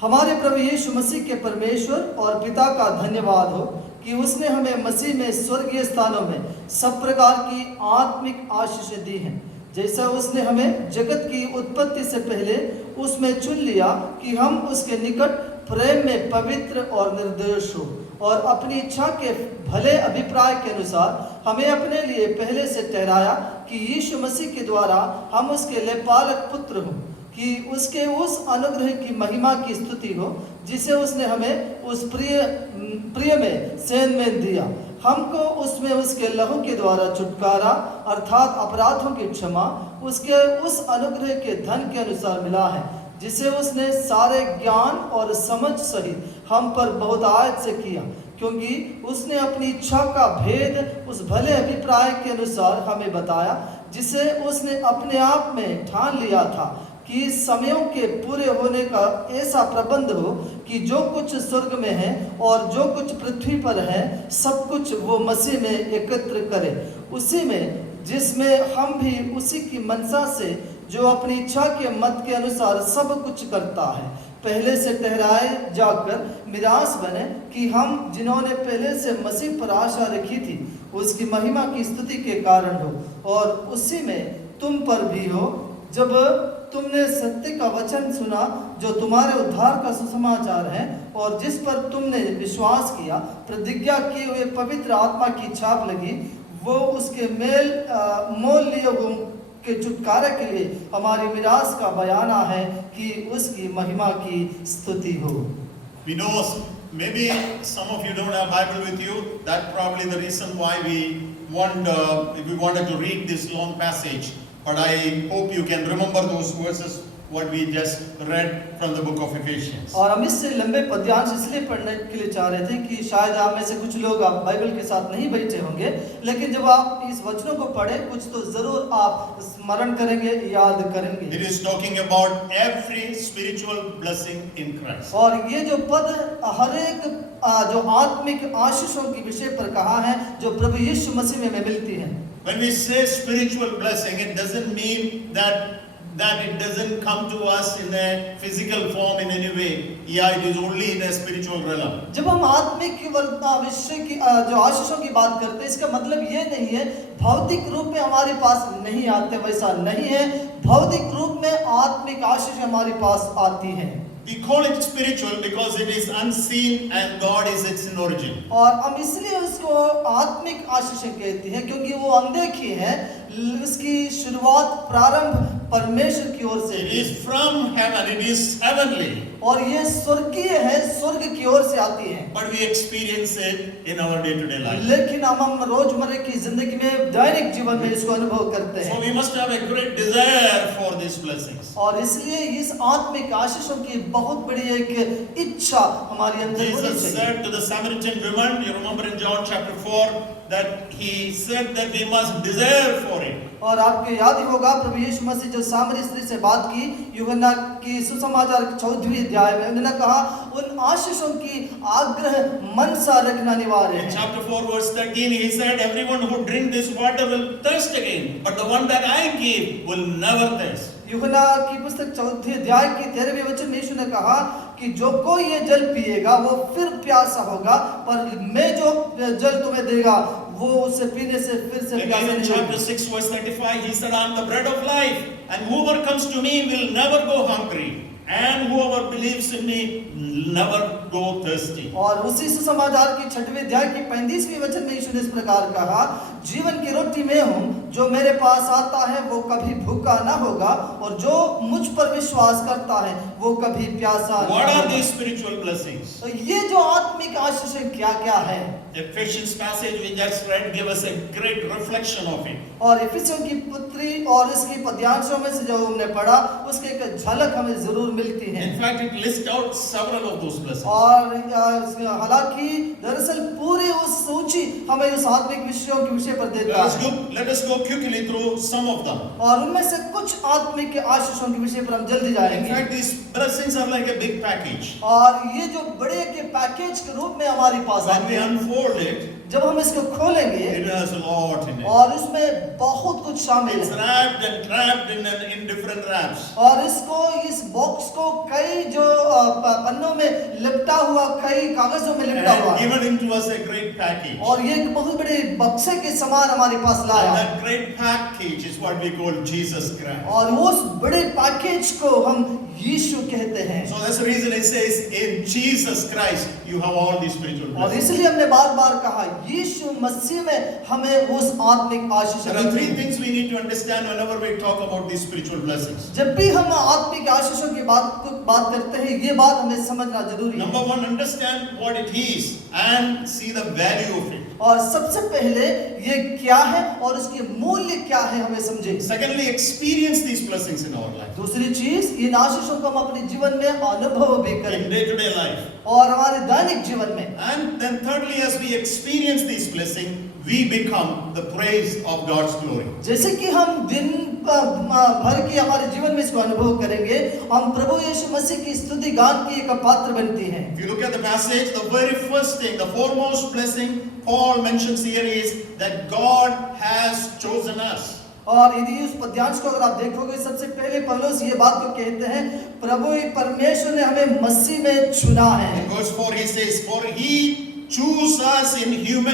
हमारे प्रभु यीशु मसीह के परमेश्वर और पिता का धन्यवाद हो कि उसने हमें मसीह में स्वर्गीय स्थानों में सब प्रकार की आत्मिक आशीषें दी हैं, जैसा उसने हमें जगत की उत्पत्ति से पहले उसमें चुन लिया कि हम उसके निकट प्रेम में पवित्र और निर्दोष हो, और अपनी इच्छा के भले अभिप्राय के अनुसार हमें अपने लिए पहले से ठहराया कि यीशु मसीह के द्वारा हम उसके लेपालक पुत्र हों, कि उसके उस अनुग्रह की महिमा की स्तुति हो जिसे उसने हमें उस प्रिय में सेन में दिया। हमको उसमें उसके लहू के द्वारा छुटकारा अर्थात अपराधों की क्षमा उसके उस अनुग्रह के धन के अनुसार मिला है, जिसे उसने सारे ज्ञान और समझ सहित हम पर बहुत आयत से किया, क्योंकि उसने अपनी इच्छा का भेद उस भले अभिप्राय के अनुसार हमें बताया, जिसे उसने अपने आप में ठान लिया था कि समयों के पूरे होने का ऐसा प्रबंध हो कि जो कुछ स्वर्ग में है और जो कुछ पृथ्वी पर है सब कुछ वो मसीह में एकत्र करे, उसी में जिसमें हम भी उसी की मनसा से जो अपनी इच्छा के मत के अनुसार सब कुछ करता है, पहले से ठहराए जाकर मिरास बने कि हम जिन्होंने पहले से मसीह पर आशा रखी थी उसकी महिमा की स्तुति के कारण हो, और उसी में तुम पर भी हो, जब तुमने सत्य का वचन सुना जो तुम्हारे उद्धार का सुसमाचार है, और जिस पर तुमने विश्वास किया, प्रतिज्ञा किए हुए पवित्र आत्मा की छाप लगी, वो उसके मोल लिए हुए के छुटकारे के लिए हमारी मिरास का बयाना है कि उसकी महिमा की स्तुति हो। We know maybe some of you don't have Bible with you. That probably the reason why we wanted to read this long passage. But I hope you can remember those verses what we just read from the book of Ephesians. और हम इससे लंबे पद्यांश इसलिए पढ़ने के लिए चाह रहे थे कि शायद आप में से कुछ लोग आप बाइबल के साथ नहीं बैठे होंगे, लेकिन जब आप इस वचनों को पढ़े कुछ तो जरूर आप स्मरण करेंगे, याद करेंगे। It is talking about every spiritual blessing in Christ. और ये जो पद हर एक जो आत्मिक आशीषों के विषय पर कहा है जो प्रभु यीशु मसीह में मिलती है। When we say spiritual blessing, it doesn't mean that it doesn't come to us in a physical form in any way. Yeah, it is only in a spiritual realm. जब हम आत्मिक विषय की जो आशीषों की बात करते हैं, इसका मतलब ये नहीं है भौतिक रूप में हमारे पास नहीं आते, वैसा नहीं है। भौतिक रूप में आत्मिक आशीष हमारे पास आती है। We call it spiritual because it is unseen and God is its origin. और हम इसलिए उसको आत्मिक आशीष कहते हैं क्योंकि वो अनदेखी है, इसकी शुरुआत प्रारंभ परमेश्वर की ओर से। It is from heaven, it is heavenly. और ये स्वर्गीय है, स्वर्ग की ओर से आती है। But we experience it in our day-to-day life. लेकिन हम रोजमर्रा की जिंदगी में दैनिक जीवन में इसको अनुभव करते So हैं। we must have a great desire for these blessings. और इसलिए इस आत्मिक आशीषों की बहुत बड़ी एक इच्छा हमारे अंदर होनी Jesus चाहिए। said to the Samaritan woman, you remember in John chapter 4, that he said that we must desire for it. और आपको याद ही होगा प्रभु यीशु मसीह जो सामरी स्त्री से बात की यूहन्ना की सुसमाचार 4वें अध्याय में, उन्होंने कहा उन आशीषों की आग्रह मनसा रखना अनिवार्य In है। chapter 4 verse 13 he said, everyone who drink this water will thirst again, but the one that I give will never thirst. यूहन्ना की पुस्तक 4वें अध्याय की 13वें वचन में यीशु ने कहा कि जो कोई ये जल पिएगा वो फिर प्यासा होगा, पर मैं जो जल तुम्हें देगा वो उससे पीने से फिर से प्यासा Again in नहीं chapter होगा। 6 verse 35 he said, I am the bread of life, and whoever comes to me will never go hungry, and whoever believes in me will never go thirsty. और उसी सुसमाचार की 6वें अध्याय की 35वें वचन में यीशु ने इस प्रकार कहा, जीवन की रोटी मैं हूँ, जो मेरे पास आता है वो कभी भूखा ना होगा, और जो मुझ पर विश्वास करता है वो कभी प्यासा ना What are होगा। these spiritual blessings? तो ये जो आत्मिक आशीषें क्या क्या है? Ephesians passage we just read give us a great reflection of it. और इफिसियों की पुत्री और इसकी पद्यांशों में से जो हमने पढ़ा उसकी एक झलक हमें जरूर मिलती है। In fact, it lists out several of those blessings. और हालांकि दरअसल पूरी उस सूची हमें उस आत्मिक विषयों के विषय पर देता है। Let us go quickly through some of them. और उनमें से कुछ आत्मिक आशीषों के विषय पर हम जल्दी In जाएंगे। fact, these blessings are like a big package. और ये जो बड़े के पैकेज के रूप में हमारे पास When आते we हैं, unfold it, जब हम इसको खोलेंगे it has a lot in it. और इसमें बहुत कुछ शामिल It's है, wrapped and trapped in different wraps. और इसको इस बॉक्स को कई जो पन्नों में लिपटा हुआ, कई कागजों में लिपटा हुआ And है, given into us a great package. और ये एक बहुत बड़े बक्से के समान हमारे पास And लाया। that great package is what we call Jesus Christ. और उस बड़े पैकेज को हम यीशु कहते हैं। So that's the reason it says in Jesus Christ you have all these spiritual और blessings. इसलिए हमने बार-बार कहा यीशु मसीह में हमें उस आत्मिक आशीष There are मिलती three है। things we need to understand whenever we talk about these spiritual blessings. जब भी हम आत्मिक आशीषों की बात करते हैं, ये बात हमें समझना जरूरी है। Number one, understand what it is and see the value of it. और सबसे पहले ये क्या है और इसके मूल्य क्या है हमें समझे। Secondly, experience these blessings in our life. दूसरी चीज, इन आशीषों को हम अपने जीवन में अनुभव भी In करें day-to-day life. और हमारे दैनिक जीवन में। And then thirdly, as we experience this blessing, we become the praise of God's glory. जैसे कि हम दिन भर की हमारे जीवन में इसको अनुभव करेंगे, हम प्रभु यीशु मसीह की स्तुति गान की एक पात्र बनती हैं। If you look at the passage, the very first thing, the foremost blessing Paul mentions here is that God has chosen us. और यदि उस पद्यांश को अगर आप देखोगे, सबसे पहले पौलुस ये बात को कहते हैं, प्रभु परमेश्वर ने हमें मसीह में चुना है। In verse 4 he says, for he chose us in him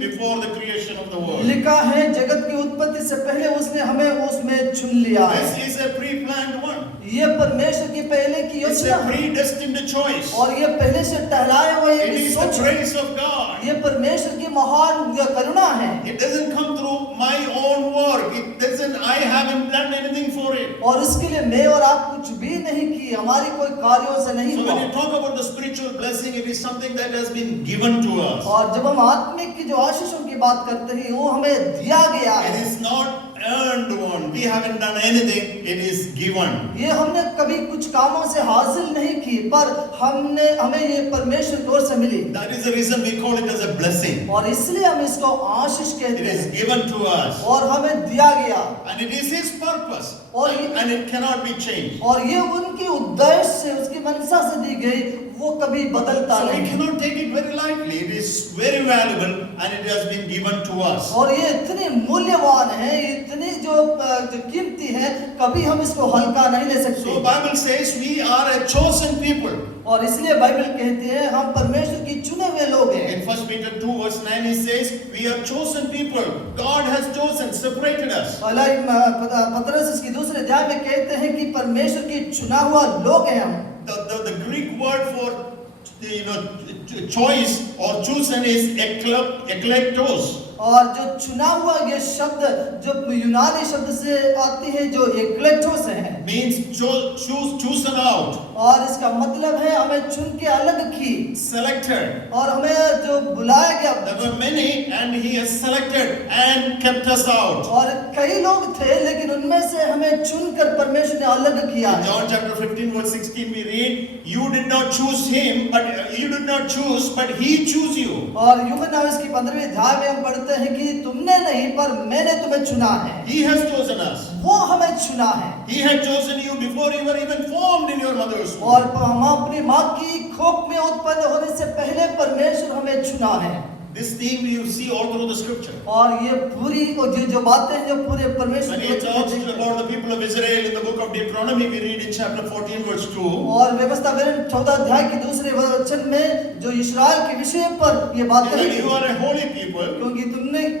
before the creation of the world. लिखा है, जगत की उत्पत्ति से पहले उसने हमें उसमें चुन लिया है। This is a pre-planned one. ये परमेश्वर की पहले की It's योजना a है predestined choice. और ये पहले से ठहराए हुए It is the सोच है। grace of God. ये परमेश्वर की महान करुणा है। It doesn't come through my own work. It doesn't, I haven't done anything for it. और उसके लिए मैं और आप कुछ भी नहीं किए, हमारी कोई कार्यों से नहीं So हुआ। when you talk about the spiritual blessing, it is something that has been given to us. और जब हम आत्मिक की जो आशीषों की बात करते हैं, वो हमें दिया गया It है। is not earned one. We haven't done anything. It is given. ये हमने कभी कुछ कामों से हासिल नहीं की, पर हमें ये परमेश्वर की ओर से मिली। That is the reason we call it as a blessing. और इसलिए हम इसको आशीष It कहते is हैं given to us. और हमें दिया गया। And it is His purpose. और ये And it cannot be changed. और ये उनकी उद्देश्य से, उसकी मनसा से दी गई, वो कभी बदलता So we नहीं। cannot take it very lightly. It is very valuable and it has been given to us. और ये इतनी मूल्यवान है, इतनी जो कीमती है, कभी हम इसको हल्का नहीं ले So सकते। Bible says we are a chosen people. और इसलिए बाइबल कहती है हम परमेश्वर की चुने हुए लोग हैं। In 1 Peter 2 verse 9 he says we are chosen people. God has chosen, separated us. पहला पतरस इसकी दूसरे अध्याय में कहते हैं कि परमेश्वर की चुना हुआ लोग हैं हम। The Greek word for choice or chosen is eklektos. और जो चुना हुआ ये शब्द जो यूनानी शब्द से आती है, जो एक्लेक्टोस है, Means chosen out, और इसका मतलब है हमें चुन के अलग की selected. और हमें जो बुलाया गया। There were many and he has selected and kept us out. और कई लोग थे, लेकिन उनमें से हमें चुनकर परमेश्वर ने अलग किया In है। John chapter 15 verse 16 we read, you did not choose him, but you did not choose, but he chose you. और यूहन्ना इसकी 15वें अध्याय में हम पढ़ते हैं कि तुमने नहीं, पर मैंने तुम्हें चुना है। He has chosen us. वो हमें चुना है। He had chosen you before you were even formed in your mother's womb. और हम अपनी माँ की कोख में उत्पन्न होने से पहले परमेश्वर हमें चुना है। This theme you see all through the scripture. और ये पूरी जो बातें हैं, जो पूरे परमेश्वर When के he talks about the people of Israel in the book of Deuteronomy, we read in chapter 14 verse 2. और व्यवस्था विवरण 14 अध्याय के दूसरे वचन में जो इस्राएल के विषय पर ये बातें That लिखी, you are a holy people. क्योंकि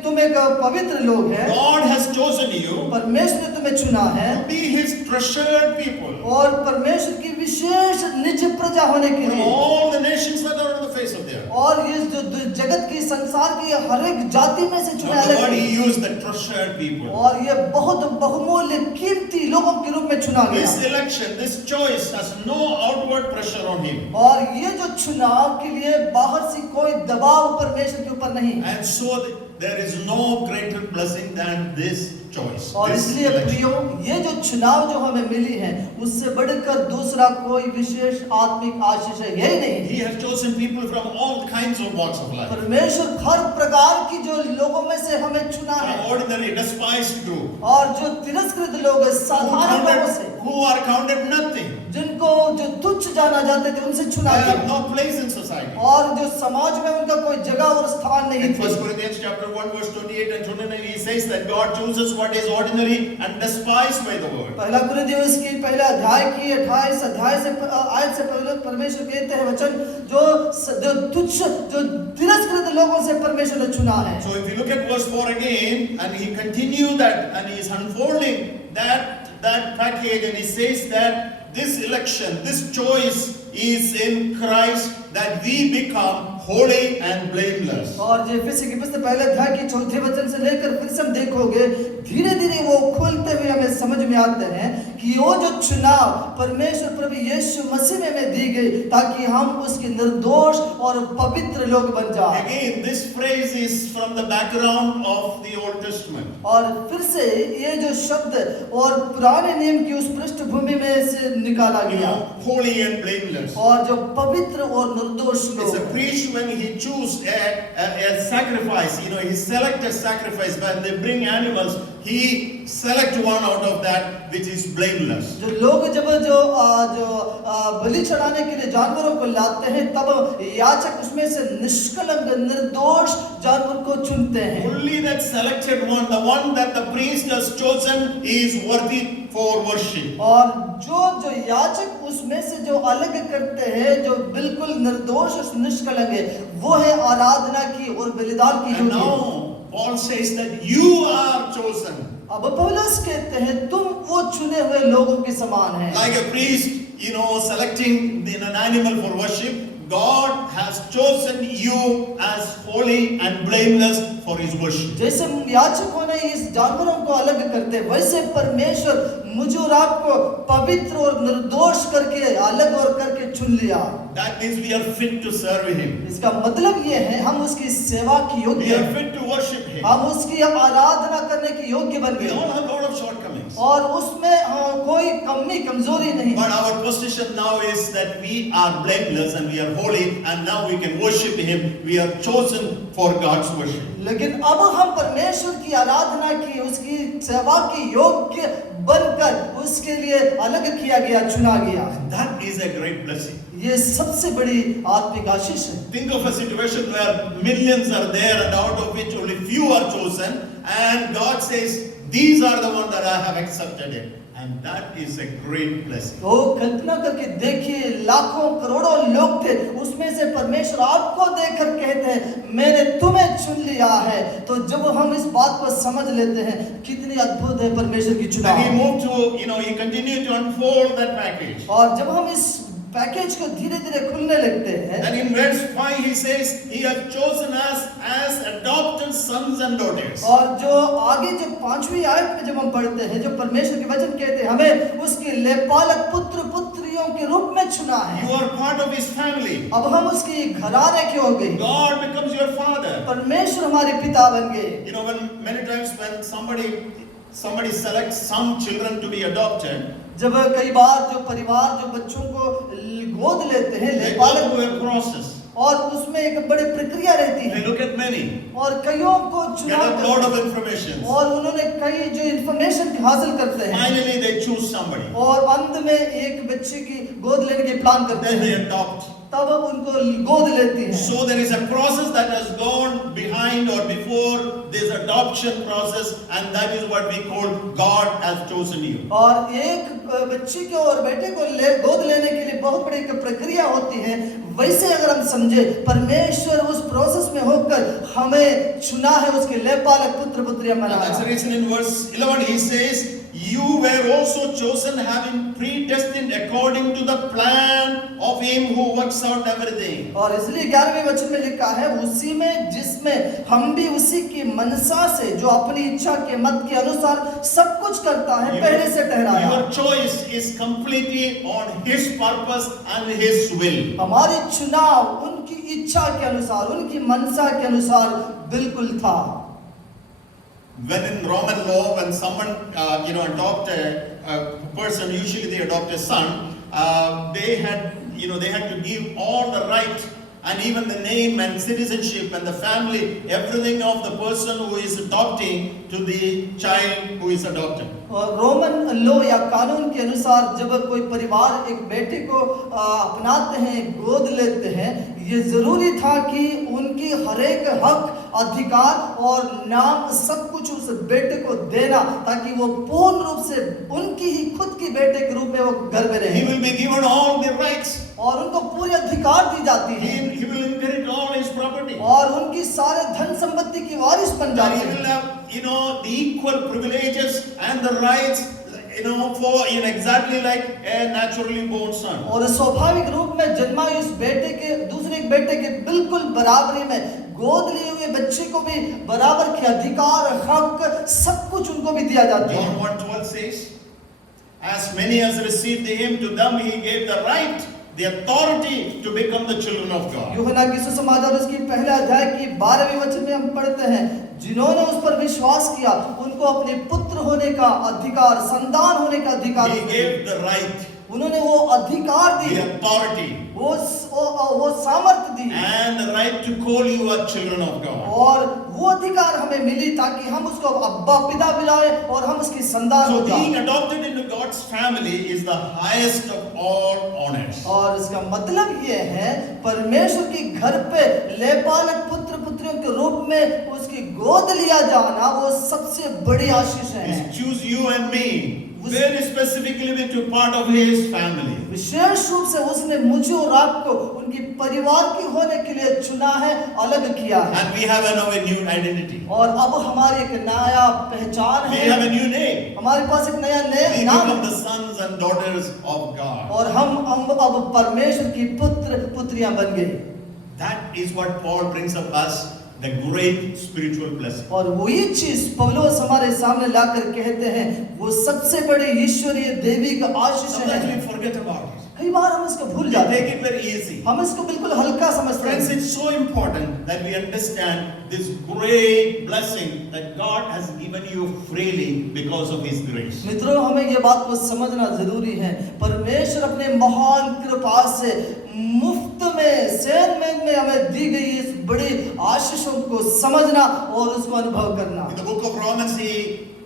तुम एक पवित्र लोग हैं। God has chosen you परमेश्वर ने तुम्हें चुना है to be his treasured people. और परमेश्वर की विशेष निज प्रजा होने के From लिए, all the nations that are on the face of the earth. और ये जो जगत की संसार की हर एक जाति में से चुने Now the अलग word he किए। used, the treasured people. और ये बहुत बहुमूल्य कीमती लोगों के रूप में चुना This गया। election, this choice has no outward pressure on him. और ये जो चुनाव के लिए बाहर से कोई दबाव परमेश्वर के ऊपर नहीं। And so there is no greater blessing than this choice. और This इसलिए election. प्रियो, ये जो चुनाव जो हमें मिली है, उससे बढ़कर दूसरा कोई विशेष आत्मिक आशीष है यही नहीं। He has chosen people from all kinds of walks of life. परमेश्वर हर प्रकार की जो लोगों में से हमें चुना है, From ordinary, despised group. और जो तिरस्कृत लोग हैं, साधारण लोगों से, Who are counted nothing. जिनको जो तुच्छ जाना जाते थे, उनसे चुना They have गया, no place in society. और जो समाज में उनका कोई जगह और स्थान नहीं In थी। 1 Corinthians chapter 1 verse 28 and 29 he says that God chooses what is ordinary and despised by the world. पहला कुरिन्थियों की पहला अध्याय की 28 अध्याय से आयत से पहले परमेश्वर कहते हैं वचन, जो तुच्छ, जो तिरस्कृत लोगों से परमेश्वर ने चुना है। So if you look at verse 4 again and he continues that and he is unfolding that package and he says that this election, this choice is in Christ that we become holy and blameless. और जो इफिसी की पुस्तक पहले अध्याय की 4थे वचन से लेकर फिर से हम देखोगे, धीरे धीरे वो खुलते हुए हमें समझ में आते हैं कि वो जो चुनाव परमेश्वर प्रभु यीशु मसीह में हमें दी गई, ताकि हम उसके निर्दोष और पवित्र लोग बन जाएं। Again, this phrase is from the background of the Old Testament. और फिर से ये जो शब्द और पुराने नियम की उस पृष्ठभूमि में से निकाला You गया, know, holy and blameless. और जो पवित्र और निर्दोष It's a लोग, priest when he choose a sacrifice, he select a sacrifice when they bring animals he select one out of that which is blameless. जो लोग जब बलि चढ़ाने के लिए जानवरों को लाते हैं, तब याजक उसमें से निष्कलंक निर्दोष जानवर को चुनते हैं। Only that selected one, the one that the priest has chosen, is worthy for worship. और जो याजक उसमें से जो अलग करते हैं, जो बिल्कुल निर्दोष और निष्कलंक है, वो है आराधना की और बलिदान की And योग्य। now Paul says that you are chosen. अब पौलुस कहते हैं तुम वो चुने हुए लोगों के समान हैं। Like a priest, selecting an animal for worship, God has chosen you as holy and blameless for his worship. जैसे याजकों ने इस जानवरों को अलग करते, वैसे परमेश्वर मुझे और आपको पवित्र और निर्दोष करके अलग और करके चुन लिया। That means we are fit to serve him. इसका मतलब ये है हम उसकी सेवा की योग्य We are हैं, fit to worship him. हम उसकी आराधना करने की योग्य बन We all गए have a lot of shortcomings. और उसमें कोई कमजोरी नहीं। But our position now is that we are blameless and we are holy, and now we can worship him. We are chosen for God's worship. लेकिन अब हम परमेश्वर की आराधना की, उसकी सेवा की योग्य बनकर उसके लिए अलग किया गया, चुना गया। That is a great blessing. ये सबसे बड़ी आत्मिक आशीष है। Think of a situation where millions are there and out of which only few are chosen, and God says, these are the ones that I have accepted it. And that is a great blessing. तो कल्पना करके देखिए, लाखों करोड़ों लोग थे, उसमें से परमेश्वर आपको देखकर कहते हैं मैंने तुम्हें चुन लिया है। तो जब हम इस बात को समझ लेते हैं कितनी अद्भुत है परमेश्वर की Then he चुनाव। moved to, he continued to unfold that package. और जब हम इस पैकेज को धीरे धीरे खुलने लगते हैं, Then in verse 5 he says, he has chosen us as adopted sons and daughters. और जो आगे जो 5वीं आयत में जब हम पढ़ते हैं, जो परमेश्वर के वचन कहते हैं हमें उसके लेपालक पुत्र पुत्रियों के रूप में चुना है। You are part of his family. अब हम उसके घराने के हो गए, God becomes your father. परमेश्वर हमारे पिता बन गए। When many times when somebody selects some children to be adopted, जब कई बार जो परिवार जो बच्चों को गोद लेते हैं, they go लेपालक, through a process. और उसमें एक बड़ी प्रक्रिया रहती They है look at many, और कईयों को get चुनाव a lot करते of हैं information. और उन्होंने कई जो इंफॉर्मेशन हासिल करते हैं Finally they choose somebody. और अंत में एक बच्चे की गोद लेने के प्लान करते Then they हैं, adopt. तब उनको गोद लेती हैं। So there is a process that has gone behind or before this adoption process, and that is what we call God has chosen you. और एक बच्चे को और बेटे को गोद लेने के लिए बहुत बड़ी एक प्रक्रिया होती है। वैसे अगर हम समझे, परमेश्वर उस प्रोसेस में होकर हमें चुना है, उसके लेपालक पुत्र पुत्रियां And that's the बनाया। reason in verse 11 he says, you were also chosen having predestined according to the plan of him who works out everything. और इसलिए 11वें वचन में लिखा है, उसी में जिसमें हम भी उसी की मनसा से जो अपनी इच्छा के मत के अनुसार सब कुछ करता है पहले से ठहराया। Your choice is completely on his purpose and his will. हमारी चुनाव उनकी इच्छा के अनुसार, उनकी मनसा के अनुसार बिल्कुल था। When in Roman law, when someone adopt a person, usually they adopt a son, they had to give all the right and even the name and citizenship and the family, everything of the person who is adopting to the child who is adopted. और Roman law या कानून के अनुसार जब कोई परिवार एक बेटे को अपनाते हैं, गोद लेते हैं, ये जरूरी था कि उनकी हर एक हक, अधिकार और नाम सब कुछ उस बेटे को देना, ताकि वो पूर्ण रूप से उनकी ही खुद की बेटे के रूप में वो घर में रहे। He will be given all the rights. और उनको पूरे अधिकार दी जाती है He will inherit all his property. और उनकी सारे धन संपत्ति की वारिस बन And जाती he है। will have the equal privileges and the rights for exactly like a naturally born son. और स्वाभाविक रूप में जन्मा इस बेटे के दूसरे एक बेटे के बिल्कुल बराबरी में गोद लिए हुए बच्चे को भी बराबर के अधिकार, हक, सब कुछ उनको भी दिया जाता John है। 1:12 says, as many as received him, to them he gave the right, the authority to become the children of God. यूहन्ना की सुसमाचार उसकी पहला अध्याय की 12वें वचन में हम पढ़ते हैं, जिन्होंने उस पर विश्वास किया उनको अपने पुत्र होने का अधिकार, संतान होने का अधिकार He gave the right, उन्होंने वो अधिकार दी, the authority, वो सामर्थ्य दी and the right to call you as children of God. और वो अधिकार हमें मिली ताकि हम उसको अब्बा पिता बुलाए और हम उसकी संतान हो So being जाएं। adopted into God's family is the highest of all honors. और इसका मतलब ये है परमेश्वर की घर पे लेपालक पुत्र पुत्रियों के रूप में उसकी गोद लिया जाना वो सबसे बड़ी आशीष है। He choose you and me very specifically to be part of His family. विशेष रूप से उसने मुझे और आपको उनकी परिवार की होने के लिए चुना है, अलग किया है। And we have now a new identity. और अब हमारी एक नया पहचान We है, have a new name. हमारे पास एक नया We नाम become है the sons and daughters of God. और हम अब परमेश्वर की पुत्र पुत्रियां बन गए। That is what Paul brings up us, the great spiritual blessing. और वही चीज पौलुस हमारे सामने लाकर कहते हैं वो सबसे बड़ी ईश्वरीय देवी का आशीष Sometimes है। we forget about it. कई बार हम इसको भूल We जाते take हैं, it very easy. हम इसको बिल्कुल हल्का समझते Friends, हैं। it's so important that we understand this great blessing that God has given you freely because of His grace. मित्रों, हमें ये बात को समझना जरूरी है। परमेश्वर अपने महान कृपा से मुफ्त में असाइनमेंट में हमें दी गई इस बड़ी आशीषों को समझना और उसको अनुभव करना। In the book of Romans, he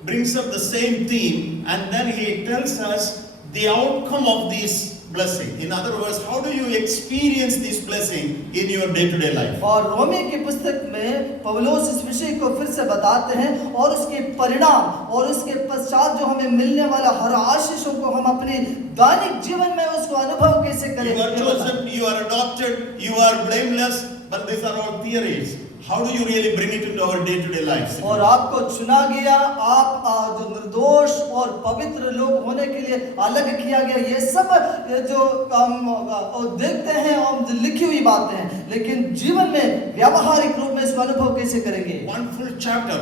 brings up the same theme and then he tells us the outcome of this blessing. In other words, how do you experience this blessing in your day-to-day life? और रोमी की पुस्तक में पौलुस इस विषय को फिर से बताते हैं और उसके परिणाम और उसके पश्चात जो हमें मिलने वाला हर आशीषों को हम अपने दैनिक जीवन में उसको अनुभव कैसे करें। You are chosen, you are adopted, you are blameless, but these are all theories. How do you really bring it into our day-to-day lives? और आपको चुना गया, आप जो निर्दोष और पवित्र लोग होने के लिए अलग किया गया, ये सब जो हम देखते हैं हम लिखी हुई बातें हैं, लेकिन जीवन में व्यावहारिक रूप में इसका अनुभव कैसे करेंगे। One full chapter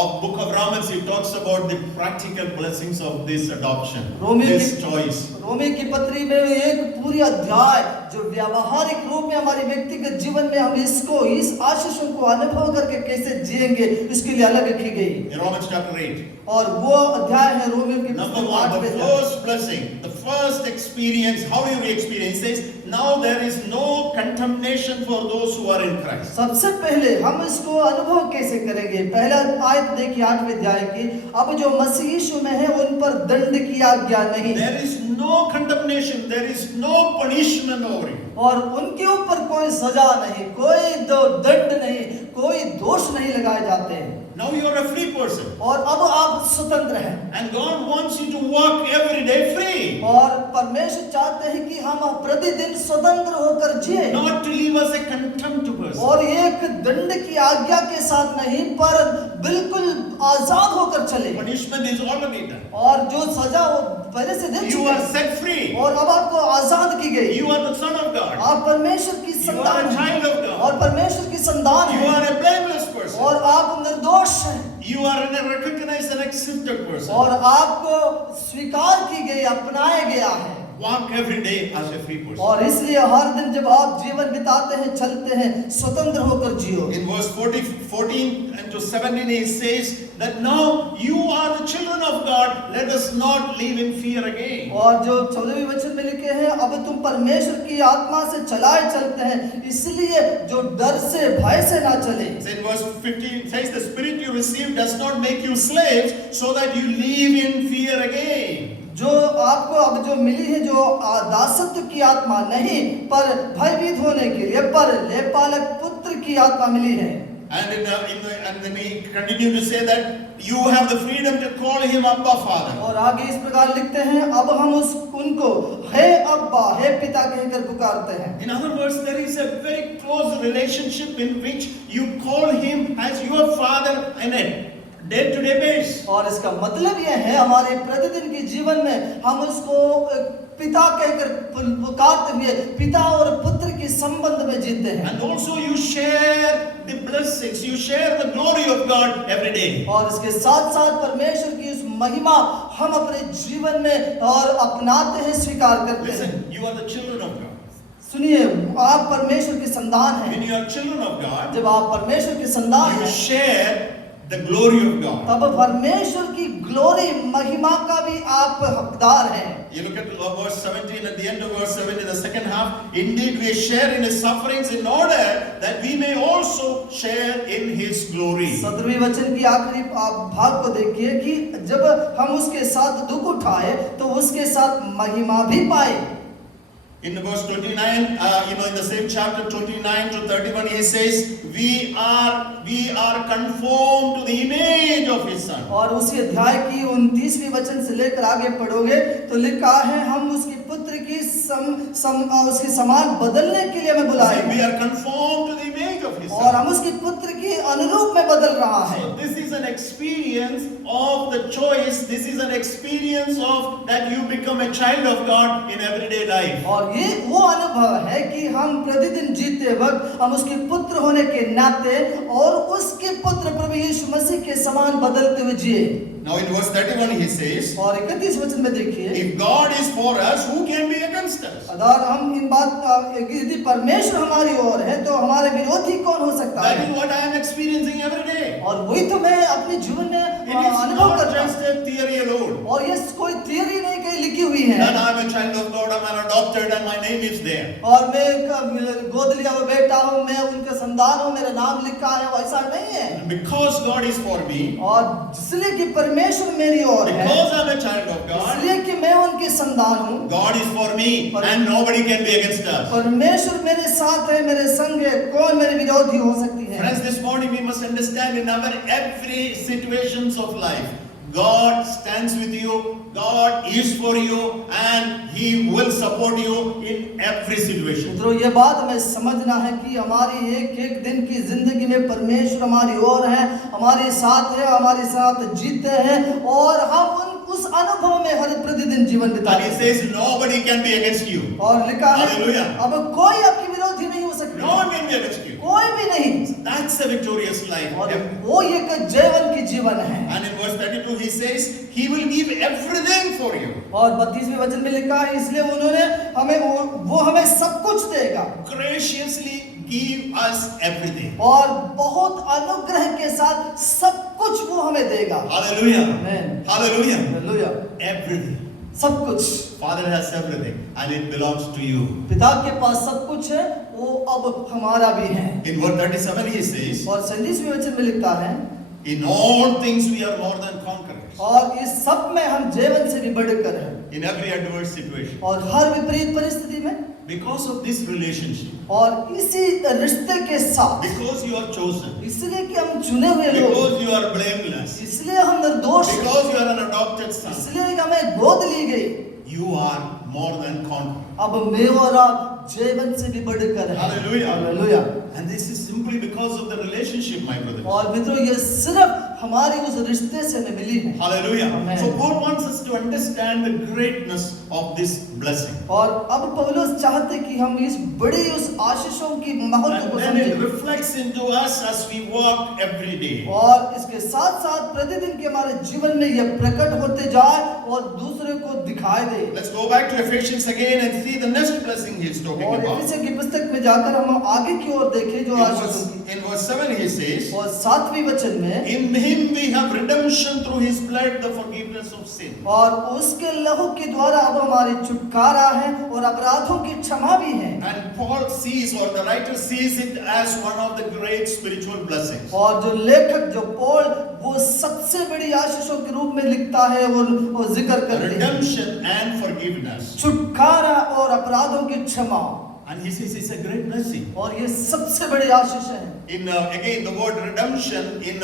of book of Romans, he talks about the practical blessings of this adoption, this choice. रोमी की पत्री में एक पूरी अध्याय जो व्यावहारिक रूप में हमारे व्यक्तिगत जीवन में हम इसको इस आशीषों को अनुभव करके कैसे जिएंगे इसके लिए अलग की गई। In Romans chapter 8. और वो अध्याय है रोमी की Number पुस्तक 1, 8 the में। first blessing, the first experience, how do you experience? It says, now there is no condemnation for those who are in Christ. सबसे पहले हम इसको अनुभव कैसे करेंगे। पहला आयत देखिए 8वें अध्याय की, अब जो मसीह यीशु में है उन पर दंड की आज्ञा नहीं। There is no condemnation, there is no punishment over you. और उनके ऊपर कोई सजा नहीं, कोई दंड नहीं, कोई दोष नहीं लगाए जाते हैं। Now you are a free person. और अब आप स्वतंत्र हैं। And God wants you to walk every day free. और परमेश्वर चाहते हैं कि हम प्रतिदिन स्वतंत्र होकर जिए। Not to live as a contempt person. और एक दंड की आज्ञा के साथ नहीं, पर बिल्कुल आजाद होकर चले। Punishment is already done. और जो सजा वो पहले से दे You चुके are हैं। set free. और अब आपको आजाद की गई। You are the son of God. आप परमेश्वर की You are संतान a हैं। child of God. और परमेश्वर की संतान You हैं। are a blameless person. और आप निर्दोष हैं। You are a recognized and accepted person. और आपको स्वीकार की गई, अपनाया गया है। Walk every day as a free person. और इसलिए हर दिन जब आप जीवन बिताते हैं, चलते हैं, स्वतंत्र होकर जियो। In verse 14 and to 17 he says that now you are the children of God, let us not live in fear again. और जो 14वें वचन में लिखे हैं, अब तुम परमेश्वर की आत्मा से चलाए चलते हैं, इसलिए जो डर से भय से ना चले। In verse 15 says the spirit you received does not make you slaves so that you live in fear again. जो आपको अब जो मिली है, जो दासत्व की आत्मा नहीं पर भयभीत होने के लिए, पर लेपालक पुत्र की आत्मा मिली है। And then he continued to say that you have the freedom to call him Abba Father. और आगे इस प्रकार लिखते हैं, अब हम उनको हे अब्बा, हे पिता कहकर पुकारते हैं। In other words, there is a very close relationship in which you call him as your father in a day-to-day basis. और इसका मतलब यह है हमारे प्रतिदिन के जीवन में हम उसको पिता कहकर पुकारते हुए पिता और पुत्र के संबंध में जीते हैं। And also you share the blessings, you share the glory of God every day. और इसके साथ साथ परमेश्वर की उस महिमा हम अपने जीवन में और अपनाते हैं, स्वीकार करते हैं। Listen, you are the children of God. सुनिए, आप परमेश्वर के संतान When हैं। you are children of God, जब आप परमेश्वर के संतान you हैं, share the glory of God. तब परमेश्वर की ग्लोरी महिमा का भी आप हकदार हैं। You look at verse 17, at the end of verse 7 in the second half, indeed we share in his sufferings in order that we may also share in his glory. 17वें वचन की आखिरी भाग को देखिए कि जब हम उसके साथ दुख उठाए तो उसके साथ महिमा भी पाए। In verse 29, in the same chapter 29 to 31, he says, we are conformed to the image of his son. और उसी अध्याय की 29वीं वचन से लेकर आगे पढ़ोगे तो लिखा है हम उसकी पुत्र की उसके समान बदलने के लिए हमें बुलाए We are conformed to the image of his और son. हम उसकी पुत्र की अनुरूप में बदल रहा है। So this is an experience of the choice. This is an experience of that you become a child of God in everyday life. और ये वो अनुभव है कि हम प्रतिदिन जीते वक्त हम उसके पुत्र होने के नाते और उसके पुत्र प्रभु यीशु मसीह के समान बदलते हुए जिए। Now in verse 31 he says, और 31 वचन में देखिए, if God is for us, who can be against us? अगर हम इन बात यदि परमेश्वर हमारी ओर है तो हमारे विरोधी कौन हो सकता That है? is what I am experiencing every day. और वही तो मैं अपने जीवन में It is अनुभव not करता just हूँ। a theory alone. और ये कोई थियरी नहीं कहीं लिखी हुई है That I am a child of God, I am adopted and my name is there. और मैं एक गोद लिया हुआ बेटा हूँ, मैं उनका संतान हूँ, मेरा नाम लिखा है, वैसा नहीं है। And because God is for me, और इसलिए कि परमेश्वर मेरी ओर है, because I am a child of God, इसलिए कि मैं उनके संतान हूँ, God is for me and nobody can be against us. परमेश्वर मेरे साथ है, मेरे संग है, कौन मेरे विरोधी हो सकती है? Friends, this morning we must understand in our every situations of life, God stands with you, God is for you, and He will support you in every situation. मित्रों, ये बात हमें समझना है कि हमारी एक एक दिन की जिंदगी में परमेश्वर हमारी ओर है, हमारे साथ है, हमारे साथ जीते हैं और हम उस अनुभव में हर प्रतिदिन जीवन And बिताते He हैं। says, nobody can be against you. और लिखा है, Hallelujah. अब कोई आपकी विरोधी नहीं हो सकता, No one can be against you. कोई भी नहीं। That's the victorious life. और वो एक जयवन की जीवन है। And in verse 32 He says, He will give everything for you. और 32वें वचन में लिखा है, इसलिए उन्होंने हमें वो हमें सब कुछ देगा Graciously give us everything. और बहुत अनुग्रह के साथ सब कुछ वो हमें देगा। Hallelujah. आमीन। Hallelujah. हालेलुया। Everything. सब कुछ Father has everything and it belongs to you. पिता के पास सब कुछ है, वो अब हमारा भी है। In verse 37 he says, और 37वें वचन में लिखा है, in all things we are more than conquerors. और इस सब में हम जीवन से भी बढ़कर हैं In every adverse situation. और हर विपरीत परिस्थिति में Because of this relationship. और इसी रिश्ते के साथ, Because you are chosen. इसलिए कि हम चुने हुए लोग, Because you are blameless. इसलिए हम निर्दोष, Because you are an adopted son. इसलिए कि हमें गोद ली गई, You are more than conquerors. अब मैं और आप जीवन से भी बढ़कर हैं। Hallelujah. Hallelujah. And this is simply because of the relationship, my brothers. और मित्रों, ये सिर्फ हमारे उस रिश्ते से हमें मिली है। Hallelujah. Amen. So Paul wants us to understand the greatness of this blessing. और अब पौलुस चाहते कि हम इस बड़ी उस आशीषों की महत्व And को then it समझें reflects into us as we walk every day. और इसके साथ साथ प्रतिदिन के हमारे जीवन में यह प्रकट होते जाए और दूसरे को दिखाई दे। Let's go back to Ephesians again and see the next blessing he's talking और about. इफिसियों की पुस्तक में जाकर हम आगे की ओर देखें जो आशीषों की। In verse 7 he says, और 7वें वचन में, in him we have redemption through his blood, the forgiveness of sin. और उसके लहू के द्वारा अब हमारी छुटकारा है और अपराधों की क्षमा भी है। And Paul sees, or the writer sees it as one of the great spiritual blessings. और जो लेखक जो पौल वो सबसे बड़ी आशीषों के रूप में लिखता है और जिक्र करते हैं Redemption and forgiveness. छुटकारा और अपराधों की क्षमा, And he says it's a great blessing. और ये सबसे बड़ी आशीष है। In again the word redemption in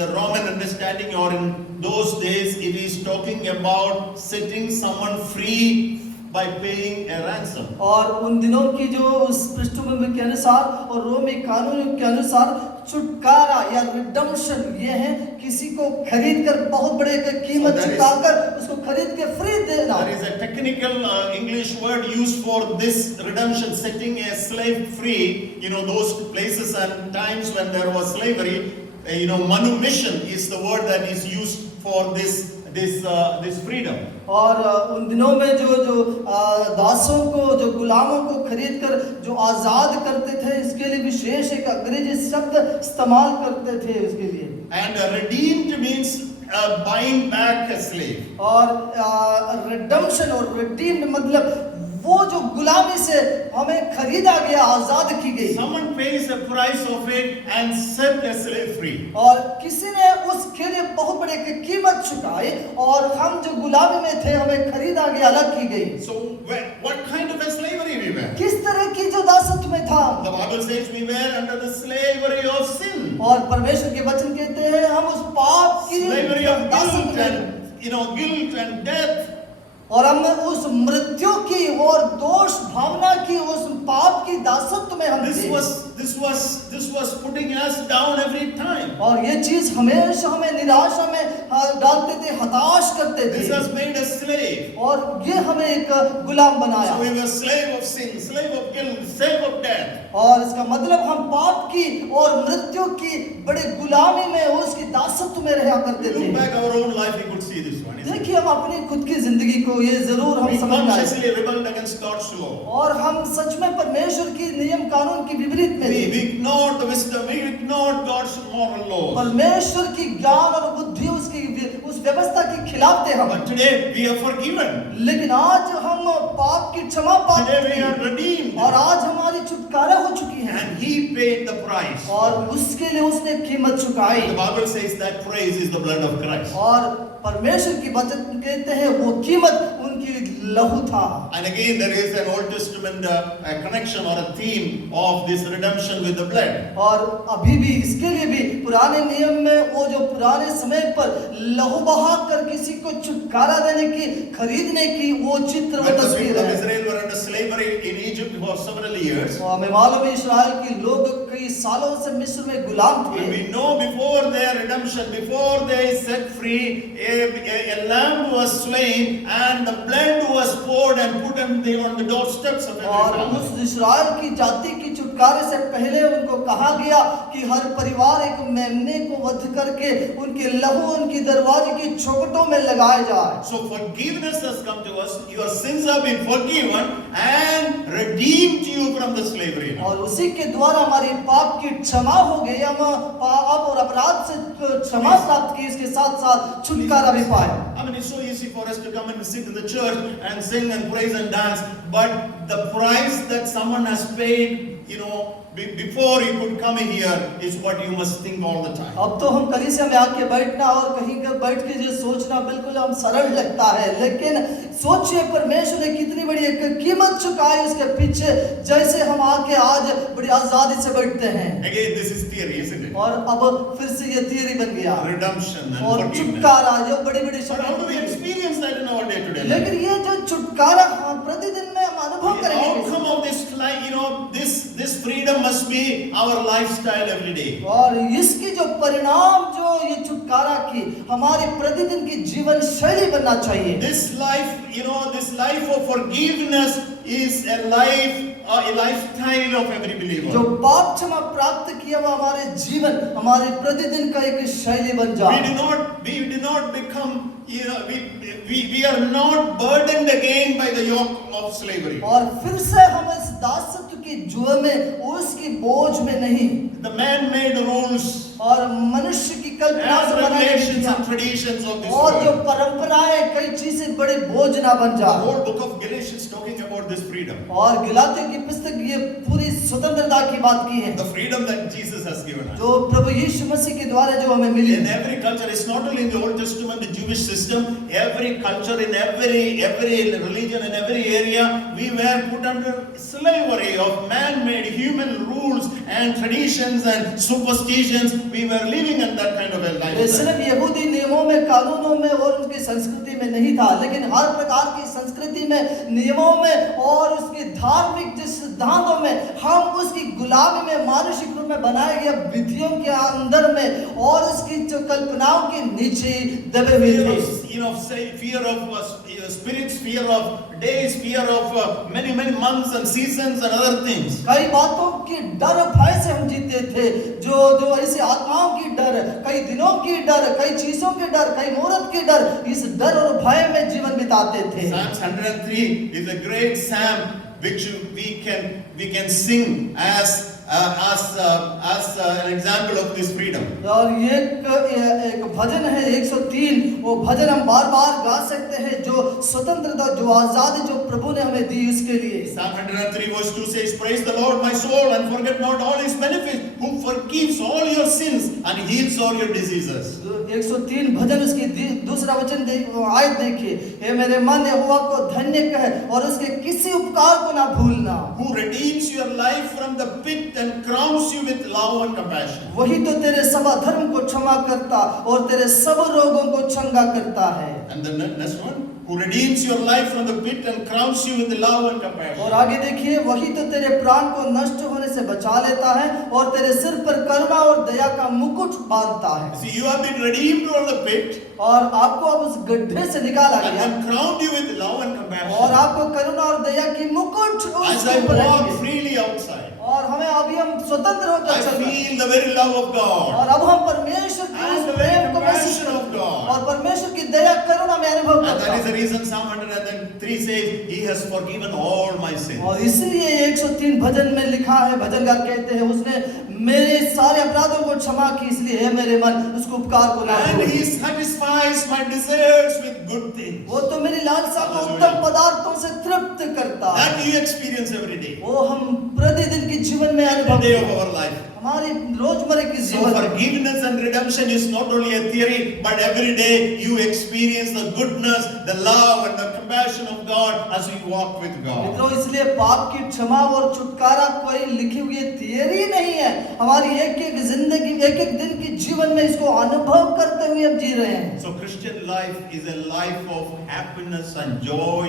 the Roman understanding, or in those days, it is talking about setting someone free by paying a ransom. और उन दिनों की जो उस पृष्ठभूमि के अनुसार और रोमी कानून के अनुसार छुटकारा या रिडेम्पशन ये है किसी को खरीद कर बहुत बड़े कीमत So that is- चुकाकर उसको खरीद के फ्री देना। There is a technical English word used for this redemption, setting a slave free. You know, those places and times when there was slavery, manumission is the word that is used for this freedom. और उन दिनों में जो दासों को, जो गुलामों को खरीद कर जो आजाद करते थे, इसके लिए विशेष एक अंग्रेजी शब्द इस्तेमाल करते थे उसके लिए। And redeemed means buying back a slave. और रिडेम्पशन और रिडीम्ड मतलब वो जो गुलामी से हमें खरीदा गया, आजाद की गई। Someone pays the price of it and set a slave free. और किसी ने उसके लिए बहुत बड़ी एक कीमत चुकाई और हम जो गुलामी में थे हमें खरीदा गया, अलग की गई। So what kind of a slavery we were? किस तरह की जो दासत्व में था? The Bible says we were under the slavery of sin. और परमेश्वर के वचन कहते हैं हम उस पाप की Slavery of दासत्व guilt में, and guilt and death. और हम उस मृत्यु की और दोष भावना की उस पाप की दासत्व में हम थे। This was putting us down every time. और ये चीज हमेशा हमें निराशा में डालते थे, हताश करते This थे, has made us slave. और ये हमें एक गुलाम बनाया। So we were slave of sin, slave of guilt, slave of death. और इसका मतलब हम पाप की और मृत्यु की बड़े गुलामी में उसकी दासत्व में रहा करते If we look थे। back our own life, we could see this one. isn't it? देखिए हम अपनी खुद की जिंदगी को ये जरूर हम We समझ पाए consciously rebelled against God's law. और हम सच में परमेश्वर की नियम कानून की विपरीत में We थे। ignored the wisdom, we ignored God's moral laws. परमेश्वर की ज्ञान और बुद्धि उसकी उस व्यवस्था के खिलाफ थे हम। But today we are forgiven. लेकिन आज हम पाप की क्षमा पाते Today we are हैं redeemed. और आज हमारी छुटकारा हो चुकी है And He paid the price. और उसके लिए उसने कीमत चुकाई। The Bible says that praise is the blood of Christ. और परमेश्वर की वचन कहते हैं वो कीमत उनकी लहू था। And again, there is an Old Testament a connection or a theme of this redemption with the blood. और अभी भी इसके लिए भी पुराने नियम में वो जो पुराने समय पर लहू बहा कर किसी को छुटकारा देने की, खरीदने की वो चित्र, वो When the तस्वीर people of है। Israel were under slavery in Egypt for several years, और हमें मालूम है इस्राएल के लोग कई सालों से मिस्र में गुलाम थे। and we know before their redemption, before they set free, a lamb was slain and the blood was poured and put on the doorsteps of every और family. उस इस्राएल की जाति की छुटकारे से पहले उनको कहा गया कि हर परिवार एक मेमने को वध करके उनके लहू उनकी दरवाजे की चौखटों में लगाए जाए। So forgiveness has come to us. Your sins have been forgiven and redeemed you from the slavery. और उसी के द्वारा हमारी पाप की क्षमा हो गई, हम पाप और अपराध से क्षमा प्राप्त की, इसके साथ साथ छुटकारा भी पाए। I mean, it's so easy for us to come and sit in the church and sing and praise and dance, but the price that someone has paid, before you could come here is what you must think all the time. अब तो हम कलीसिया में आके बैठना और कहीं का बैठ के जो सोचना बिल्कुल हम सरल लगता है, लेकिन सोचिए परमेश्वर ने कितनी बड़ी एक कीमत चुकाई उसके पीछे, जैसे हम आके आज बड़ी आजादी से बैठते हैं। Again, this is theory, isn't it? और अब फिर से ये थियरी बन गया Redemption and और forgiveness. छुटकारा जो बड़ी बड़ी But how do we experience that in our day-to-day life? लेकिन ये जो छुटकारा हम प्रतिदिन में हम अनुभव The करेंगे। outcome of this life, this freedom must be our lifestyle every day. और इसकी जो परिणाम जो ये छुटकारा की हमारे प्रतिदिन की जीवन शैली बनना चाहिए। This life of forgiveness is a lifestyle of every believer. जो पाप क्षमा प्राप्त किया वो हमारे जीवन, हमारे प्रतिदिन का एक शैली बन जाए। We do not become, we are not burdened again by the yoke of slavery. और फिर से हम इस दासत्व की जुए में, उसकी बोझ में नहीं, The man-made rules और मनुष्य की कल्पना से and बनाई regulations गई and traditions of this और जो world. परंपराएं कई चीजें बड़े बोझ ना बन The जाए। whole book of Galatians talking about this freedom. और गिलातियों की पुस्तक ये पूरी स्वतंत्रता की बात की है The freedom that Jesus has given us. जो प्रभु यीशु मसीह के द्वारा जो हमें मिली। In every culture, it's not only in the Old Testament, the Jewish system, every culture, in every religion, in every area, we were put under slavery of man-made human rules and traditions and superstitions. We were living in that kind of a ये lifestyle. सिर्फ यहूदी नियमों में, कानूनों में और उनकी संस्कृति में नहीं था, लेकिन हर प्रकार की संस्कृति में, नियमों में और उसके धार्मिक जिस सिद्धांतों में हम उसकी गुलामी में, मानसिक रूप में बनाए गए विधियों के अंदर में और उसकी जो कल्पनाओं के नीचे दबे हुए थे। Fear of spirits, fear of days, fear of many months and seasons and other things. कई बातों की डर भय से हम जीते थे, जो ऐसे आत्माओं की डर, कई दिनों की डर, कई चीजों के डर, कई मुहूर्त के डर, इस डर और भय में जीवन बिताते थे। Psalms 103 is a great psalm which we can sing as as an example of this freedom. और ये एक भजन है 103, वो भजन हम बार बार गा सकते हैं, जो स्वतंत्रता, जो आजादी जो प्रभु ने हमें दी उसके लिए। Psalm 103 verse 2 says, "Praise the Lord, my soul, and forget not all His benefits, who forgives all your sins and heals all your diseases." 103 भजन उसकी दूसरा वचन आयत देखिए, हे मेरे मन यहोवा को धन्य कहे और उसके किसी उपकार को ना भूलना। Who redeems your life from the pit and crowns you with love and compassion. वही तो तेरे सब अधर्म को क्षमा करता और तेरे सब रोगों को चंगा करता है। And the next one, who redeems your life from the pit and crowns you with love and compassion. और आगे देखिए, वही तो तेरे प्राण को नष्ट होने से बचा लेता है और तेरे सिर पर करुणा और दया का मुकुट बांधता है। See, you have been redeemed from the pit और आपको अब उस गड्ढे से निकाला and गया then crowned you with love and और compassion. आपको करुणा और दया की मुकुट As उसके I ऊपर walk रखी है। freely outside, और हमें अभी हम स्वतंत्र होकर I चल रहे हैं feel the very love of God और अब हम परमेश्वर की and उस the very प्रेम को महसूस compassion of God. और परमेश्वर की दया करुणा में अनुभव And करता that is the हूं। reason Psalm 103 says, He has forgiven all my sins. और इसलिए 103 भजन में लिखा है, भजनकार कहते हैं, उसने मेरे सारे अपराधों को क्षमा की, इसलिए है मेरे मन उसको उपकार को ना And भूल। He satisfies my desires with good things. वो तो मेरी लालसा को उत्तम पदार्थों से तृप्त करता है। That we experience every day. वो हम प्रतिदिन के जीवन में Every अनुभव day करते of हैं। our life. हमारी रोजमर्रा की So जीवन में forgiveness and redemption is not only a theory, but every day you experience the goodness, the love and the compassion of God as we walk with God. मित्रों, इसलिए पाप की क्षमा और छुटकारा कोई लिखी हुई थियरी नहीं है। हमारी एक एक जिंदगी, एक एक दिन की जीवन में इसको अनुभव करते हुए हम जी रहे हैं। So Christian life is a life of happiness and joy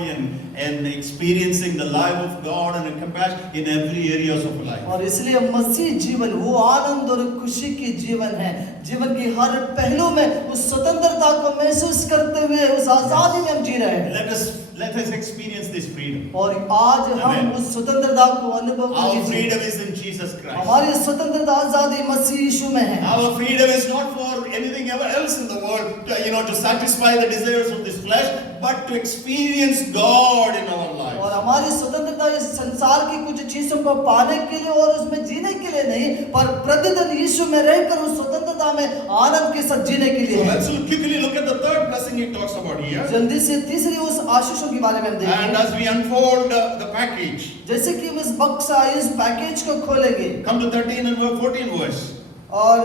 and experiencing the life of God and compassion in every areas of life. और इसलिए मसीह जीवन वो आनंद और खुशी की जीवन है। जीवन की हर पहलू में उस स्वतंत्रता को महसूस करते हुए उस आजादी में हम जी रहे हैं। Let us experience this freedom. और आज हम Amen. उस स्वतंत्रता को अनुभव Our करेंगे। freedom is in Jesus Christ. हमारी स्वतंत्रता आजादी मसीह यीशु में है। Our freedom is not for anything else in the world, to satisfy the desires of this flesh, but to experience God in our lives. और हमारी स्वतंत्रता इस संसार की कुछ चीजों को पाने के लिए और उसमें जीने के लिए नहीं, पर प्रतिदिन यीशु में रहकर उस स्वतंत्रता में आनंद के साथ जीने के लिए So है। let's quickly look at the third blessing he talks about here. जल्दी से तीसरी उस आशीषों के बारे में हम And देखेंगे। as we unfold the package, जैसे कि हम इस बक्सा, इस पैकेज को खोलेंगे come to 13 and 14 verse. और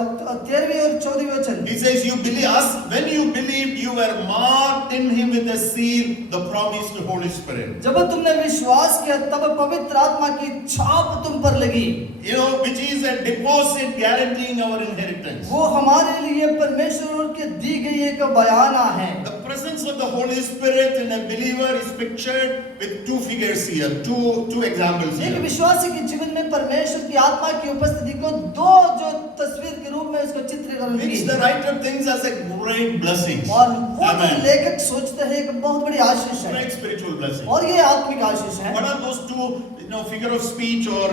13वीं और 14वीं वचन, He says, "You believe us when you believed, you were marked in Him with a seal, the promised Holy Spirit." जब तुमने विश्वास किया तब पवित्र आत्मा की छाप तुम पर लगी, Which is a deposit guaranteeing our inheritance. वो हमारे लिए परमेश्वर के दी गई एक बयाना है। The presence of the Holy Spirit in a believer is pictured with two figures here, two examples एक here. विश्वासी के जीवन में परमेश्वर की आत्मा की उपस्थिति को दो जो तस्वीर के रूप में इसको चित्रीकरण Which की the writer thinks as a great blessing. और वो जो Amen. लेखक सोचते हैं एक बहुत बड़ी आशीष है Great spiritual blessing. और ये आत्मिक आशीष है। What are those two, figure of speech or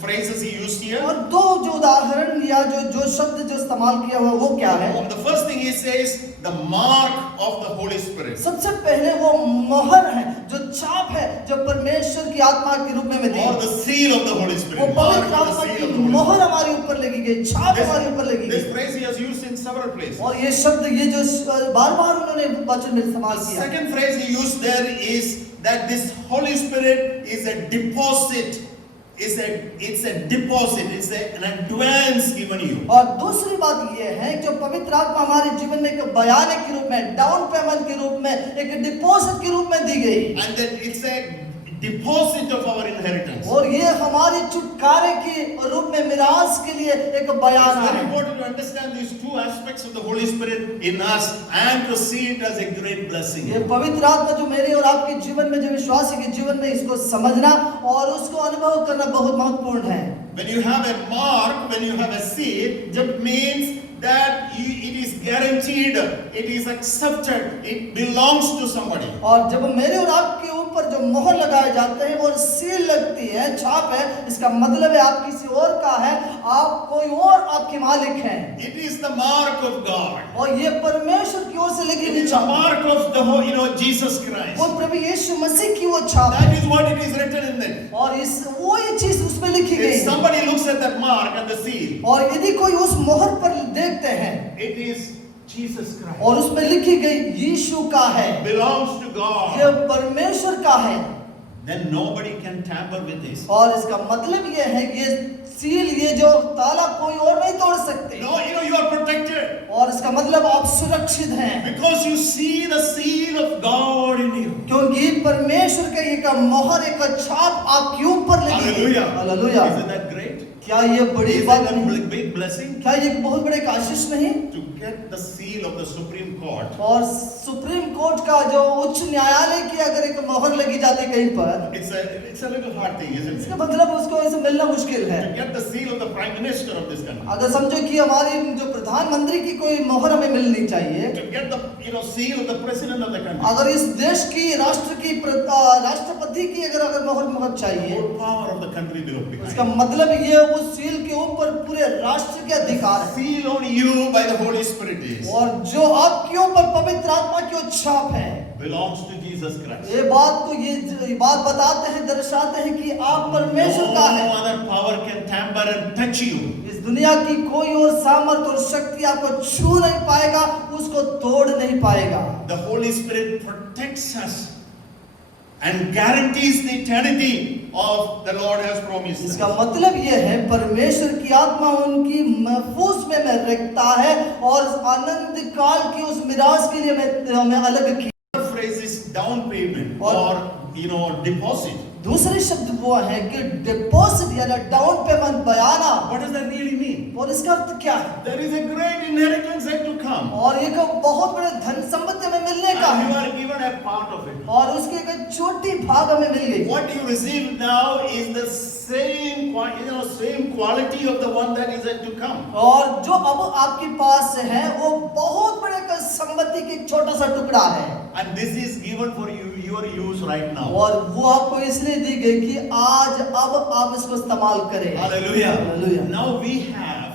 phrases he used here? और दो जो उदाहरण या जो शब्द जो इस्तेमाल किया हुआ वो क्या है? The first thing he says, the mark of the Holy Spirit. सबसे पहले वो मोहर है, जो छाप है, जो परमेश्वर की आत्मा के रूप में दी, Or the seal of the Holy वो Spirit. पवित्र Mark of आत्मा the seal की of the Holy मोहर Spirit. हमारे ऊपर लगी गई, छाप हमारे ऊपर लगी This गई। phrase he has used in several places. और ये शब्द ये जो बार-बार उन्होंने वचन में इस्तेमाल The किया। second phrase he used there is that this Holy Spirit is a deposit. It's a deposit. It's an advance given you. और दूसरी बात ये है जो पवित्र आत्मा हमारे जीवन में एक बयाने के रूप में, डाउन पेमेंट के रूप में, एक डिपॉजिट के रूप में दी गई, And that it's a deposit of our inheritance. और ये हमारे छुटकारे के रूप में मिरास के लिए एक बयान It's very है। important to understand these two aspects of the Holy Spirit in us and to see it as a great blessing. ये पवित्र आत्मा जो मेरे और आपके जीवन में, जो विश्वासी के जीवन में, इसको समझना और उसको अनुभव करना बहुत महत्वपूर्ण है। When you have a mark, when you have a seal, that means that it is guaranteed it is accepted, it belongs to somebody. और जब मेरे और आपके ऊपर जो मोहर लगाए जाते हैं और सील लगती है, छाप है, इसका मतलब है आप किसी और का है, आप कोई और आपके मालिक हैं। It is the mark of God. और ये परमेश्वर की ओर से लगी It हुई is the छाप, mark of the Jesus Christ. वो प्रभु यीशु मसीह की वो छाप है। That is what it is written in there. और इस वो ये चीज उसमें लिखी गई If है। somebody looks at that mark and the seal, और यदि कोई उस मोहर पर देखते हैं it is Jesus Christ. और उसमें लिखी गई यीशु का है, Belongs to ये God. परमेश्वर का है, Then nobody can tamper with this. और इसका मतलब ये है कि ये सील, ये जो ताला कोई और नहीं तोड़ सकते। No, you are protected. और इसका मतलब आप सुरक्षित हैं, Because you see the seal of God in you. क्योंकि परमेश्वर का एक मोहर, एक छाप आपके ऊपर लगी है। Hallelujah. Hallelujah. Isn't that great? क्या ये बड़ी Isn't बात that नहीं? a big blessing? क्या ये एक बहुत बड़े आशीष नहीं? To get the seal of the Supreme Court. और सुप्रीम कोर्ट का जो उच्च न्यायालय की अगर एक मोहर लगी जाती है कहीं पर, It's a little hard thing, isn't इसका it? मतलब उसको ऐसे मिलना मुश्किल है। To get the seal of the Prime Minister of this country. अगर समझो कि हमारी जो प्रधानमंत्री की कोई मोहर हमें मिलनी चाहिए, To get the seal of the President of the country. अगर इस देश की राष्ट्रपति की अगर मोहर चाहिए, The whole power of the country belongs उसका behind. मतलब ये उस सील के ऊपर पूरे राष्ट्र के अधिकार है। Seal on you by the Holy Spirit is और जो आपके ऊपर पवित्र आत्मा की वो छाप है, belongs to Jesus Christ. ये बात बताते हैं, दर्शाते हैं कि आप परमेश्वर का है। No other power can tamper and touch you. इस दुनिया की कोई और सामर्थ और शक्ति आपको छू नहीं पाएगा, उसको तोड़ नहीं पाएगा। The Holy Spirit protects us and guarantees the eternity of the Lord has promised us. इसका मतलब ये है परमेश्वर की आत्मा उनकी महफूज में रखता है और आनंद काल की उस मिराज के लिए हमें अलग किया। The phrase is down payment और or deposit. दूसरे शब्द वो है कि डिपॉजिट यानी down payment Bayana. What does that really mean? और इसका अर्थ क्या है? There is a great inheritance yet to come. और ये बहुत बड़े धन संपत्ति में मिलने का And you है are given a part of it. और उसकी एक छोटी भाग हमें मिल गई। What you receive now is the same quality of the one that is yet to come. और जो अब आपके पास है वो बहुत बड़े संपत्ति की एक छोटा सा टुकड़ा है। And this is given for you, your use right now. और वो आपको इसलिए दी गई कि आज अब आप इसको इस्तेमाल करें। Hallelujah. Hallelujah. Now we have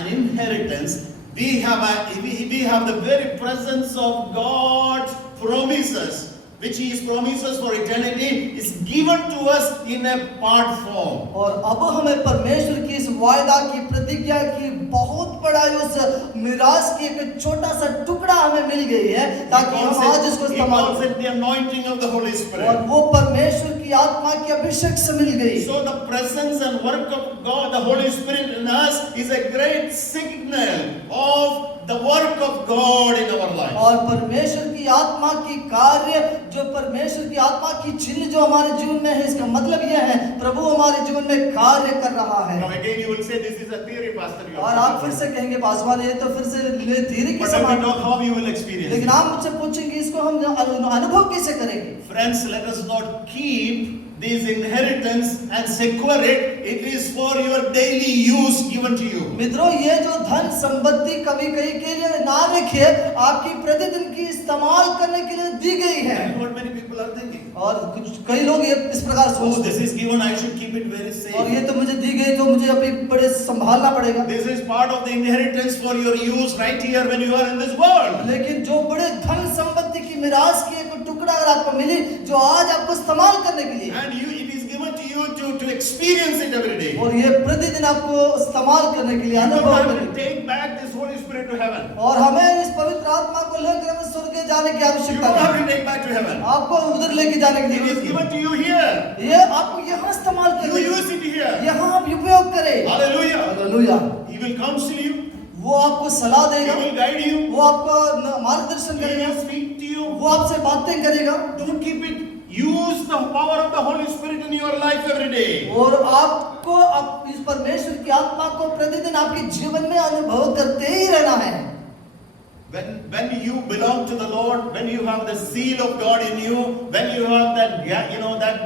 an inheritance. We have the very presence of God's promises, which He promises for eternity, is given to us in a part form. और अब हमें परमेश्वर की इस वायदा की प्रतिज्ञा की बहुत बड़ा उस मिराज की एक छोटा सा टुकड़ा हमें मिल गई है ताकि हम आज इसको He इस्तेमाल calls करें। it the anointing of the Holy और Spirit. वो परमेश्वर की आत्मा की अभिषेक से मिल गई। So the presence and work of God, the Holy Spirit in us, is a great signal of the work of God in our life. और परमेश्वर की आत्मा की कार्य, जो परमेश्वर की आत्मा की चिन्ह जो हमारे जीवन में है, इसका मतलब यह है प्रभु हमारे जीवन में कार्य कर रहा है। Now again you will say this is a theory, Pastor. You और आप फिर से कहेंगे पासवान ये तो फिर से थ्योरी की But let me समान, talk how you will experience लेकिन it. आप मुझसे पूछेंगे इसको हम अनुभव कैसे करेंगे? Friends, let us not keep this inheritance and secure it. It is for your daily use given to you. मित्रों, ये जो धन संपत्ति कभी कहीं के लिए ना रखिए, आपकी प्रतिदिन की इस्तेमाल करने के लिए दी गई है। That is what many people are thinking. और कई लोग ये इस प्रकार Oh, सोचते this हैं, is given, I should keep it very और safe. ये तो मुझे दी गई तो मुझे अभी बड़े संभालना पड़ेगा। This is part of the inheritance for your use right here when you are in this world. लेकिन जो बड़े धन संपत्ति की मिराज की एक टुकड़ा अगर आपको मिली, जो आज आपको इस्तेमाल करने के लिए, And it is given to you to experience it every day. और ये प्रतिदिन आपको इस्तेमाल करने के लिए You don't अनुभव have करने to के लिए, take back this Holy Spirit to heaven. और हमें इस पवित्र आत्मा को लेकर हमें स्वर्ग जाने की You आवश्यकता don't have नहीं। to take back to heaven. आपको उधर लेके जाने की It is जरूरत given नहीं। to you here. ये आपको यहाँ इस्तेमाल You करने, use it here. यहाँ आप उपयोग करें। Hallelujah. Hallelujah. He will counsel you. वो आपको सलाह He देगा, will guide you. वो आपको मार्गदर्शन He करेगा, will speak to you. वो आपसे बातें करेगा, Don't keep it. Use the power of the Holy Spirit in your life every day. और आपको इस परमेश्वर की आत्मा को प्रतिदिन आपके जीवन में अनुभव करते ही रहना है। when you belong to the Lord, when you have the seal of God in you, when you have that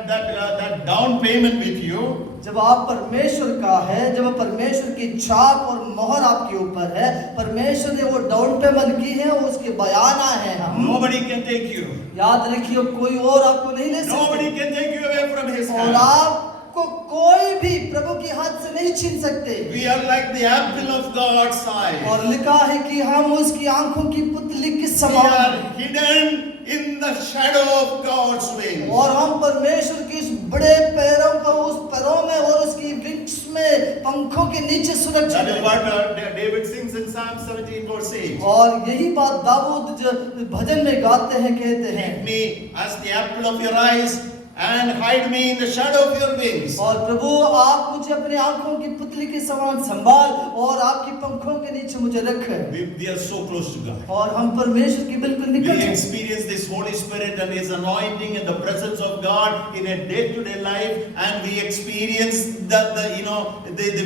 that down payment with you, जब आप परमेश्वर का है, जब परमेश्वर की छाप और मोहर आपके ऊपर है, परमेश्वर ने वो डाउन पेमेंट की है, वो उसके बयाना है हम। nobody can take you. याद रखिए कोई और आपको नहीं ले सकता। Nobody can take you away from His और hand. आपको कोई भी प्रभु के हाथ से नहीं छीन सकते। We are like the apple of God's eye. और लिखा है कि हम उसकी आंखों की पुतली के We समान are हैं। hidden in the shadow of God's wings. और हम परमेश्वर के इस बड़े पैरों को उस पैरों में और उसकी वृक्ष में पंखों के नीचे सुरक्षित That is हैं। what David sings in Psalm 17 verse 8. और यही बात दाऊद जो भजन में गाते हैं, कहते हैं, Keep me as the apple of your eyes and hide me in the shadow of your wings. और प्रभु आप मुझे अपने आंखों की पुतली के समान संभाल और आपकी पंखों के नीचे मुझे रखें। We are so close to God. और हम परमेश्वर की बिल्कुल We निकट हैं। experience this Holy Spirit and His anointing and the presence of God in a day-to-day life, and we experience the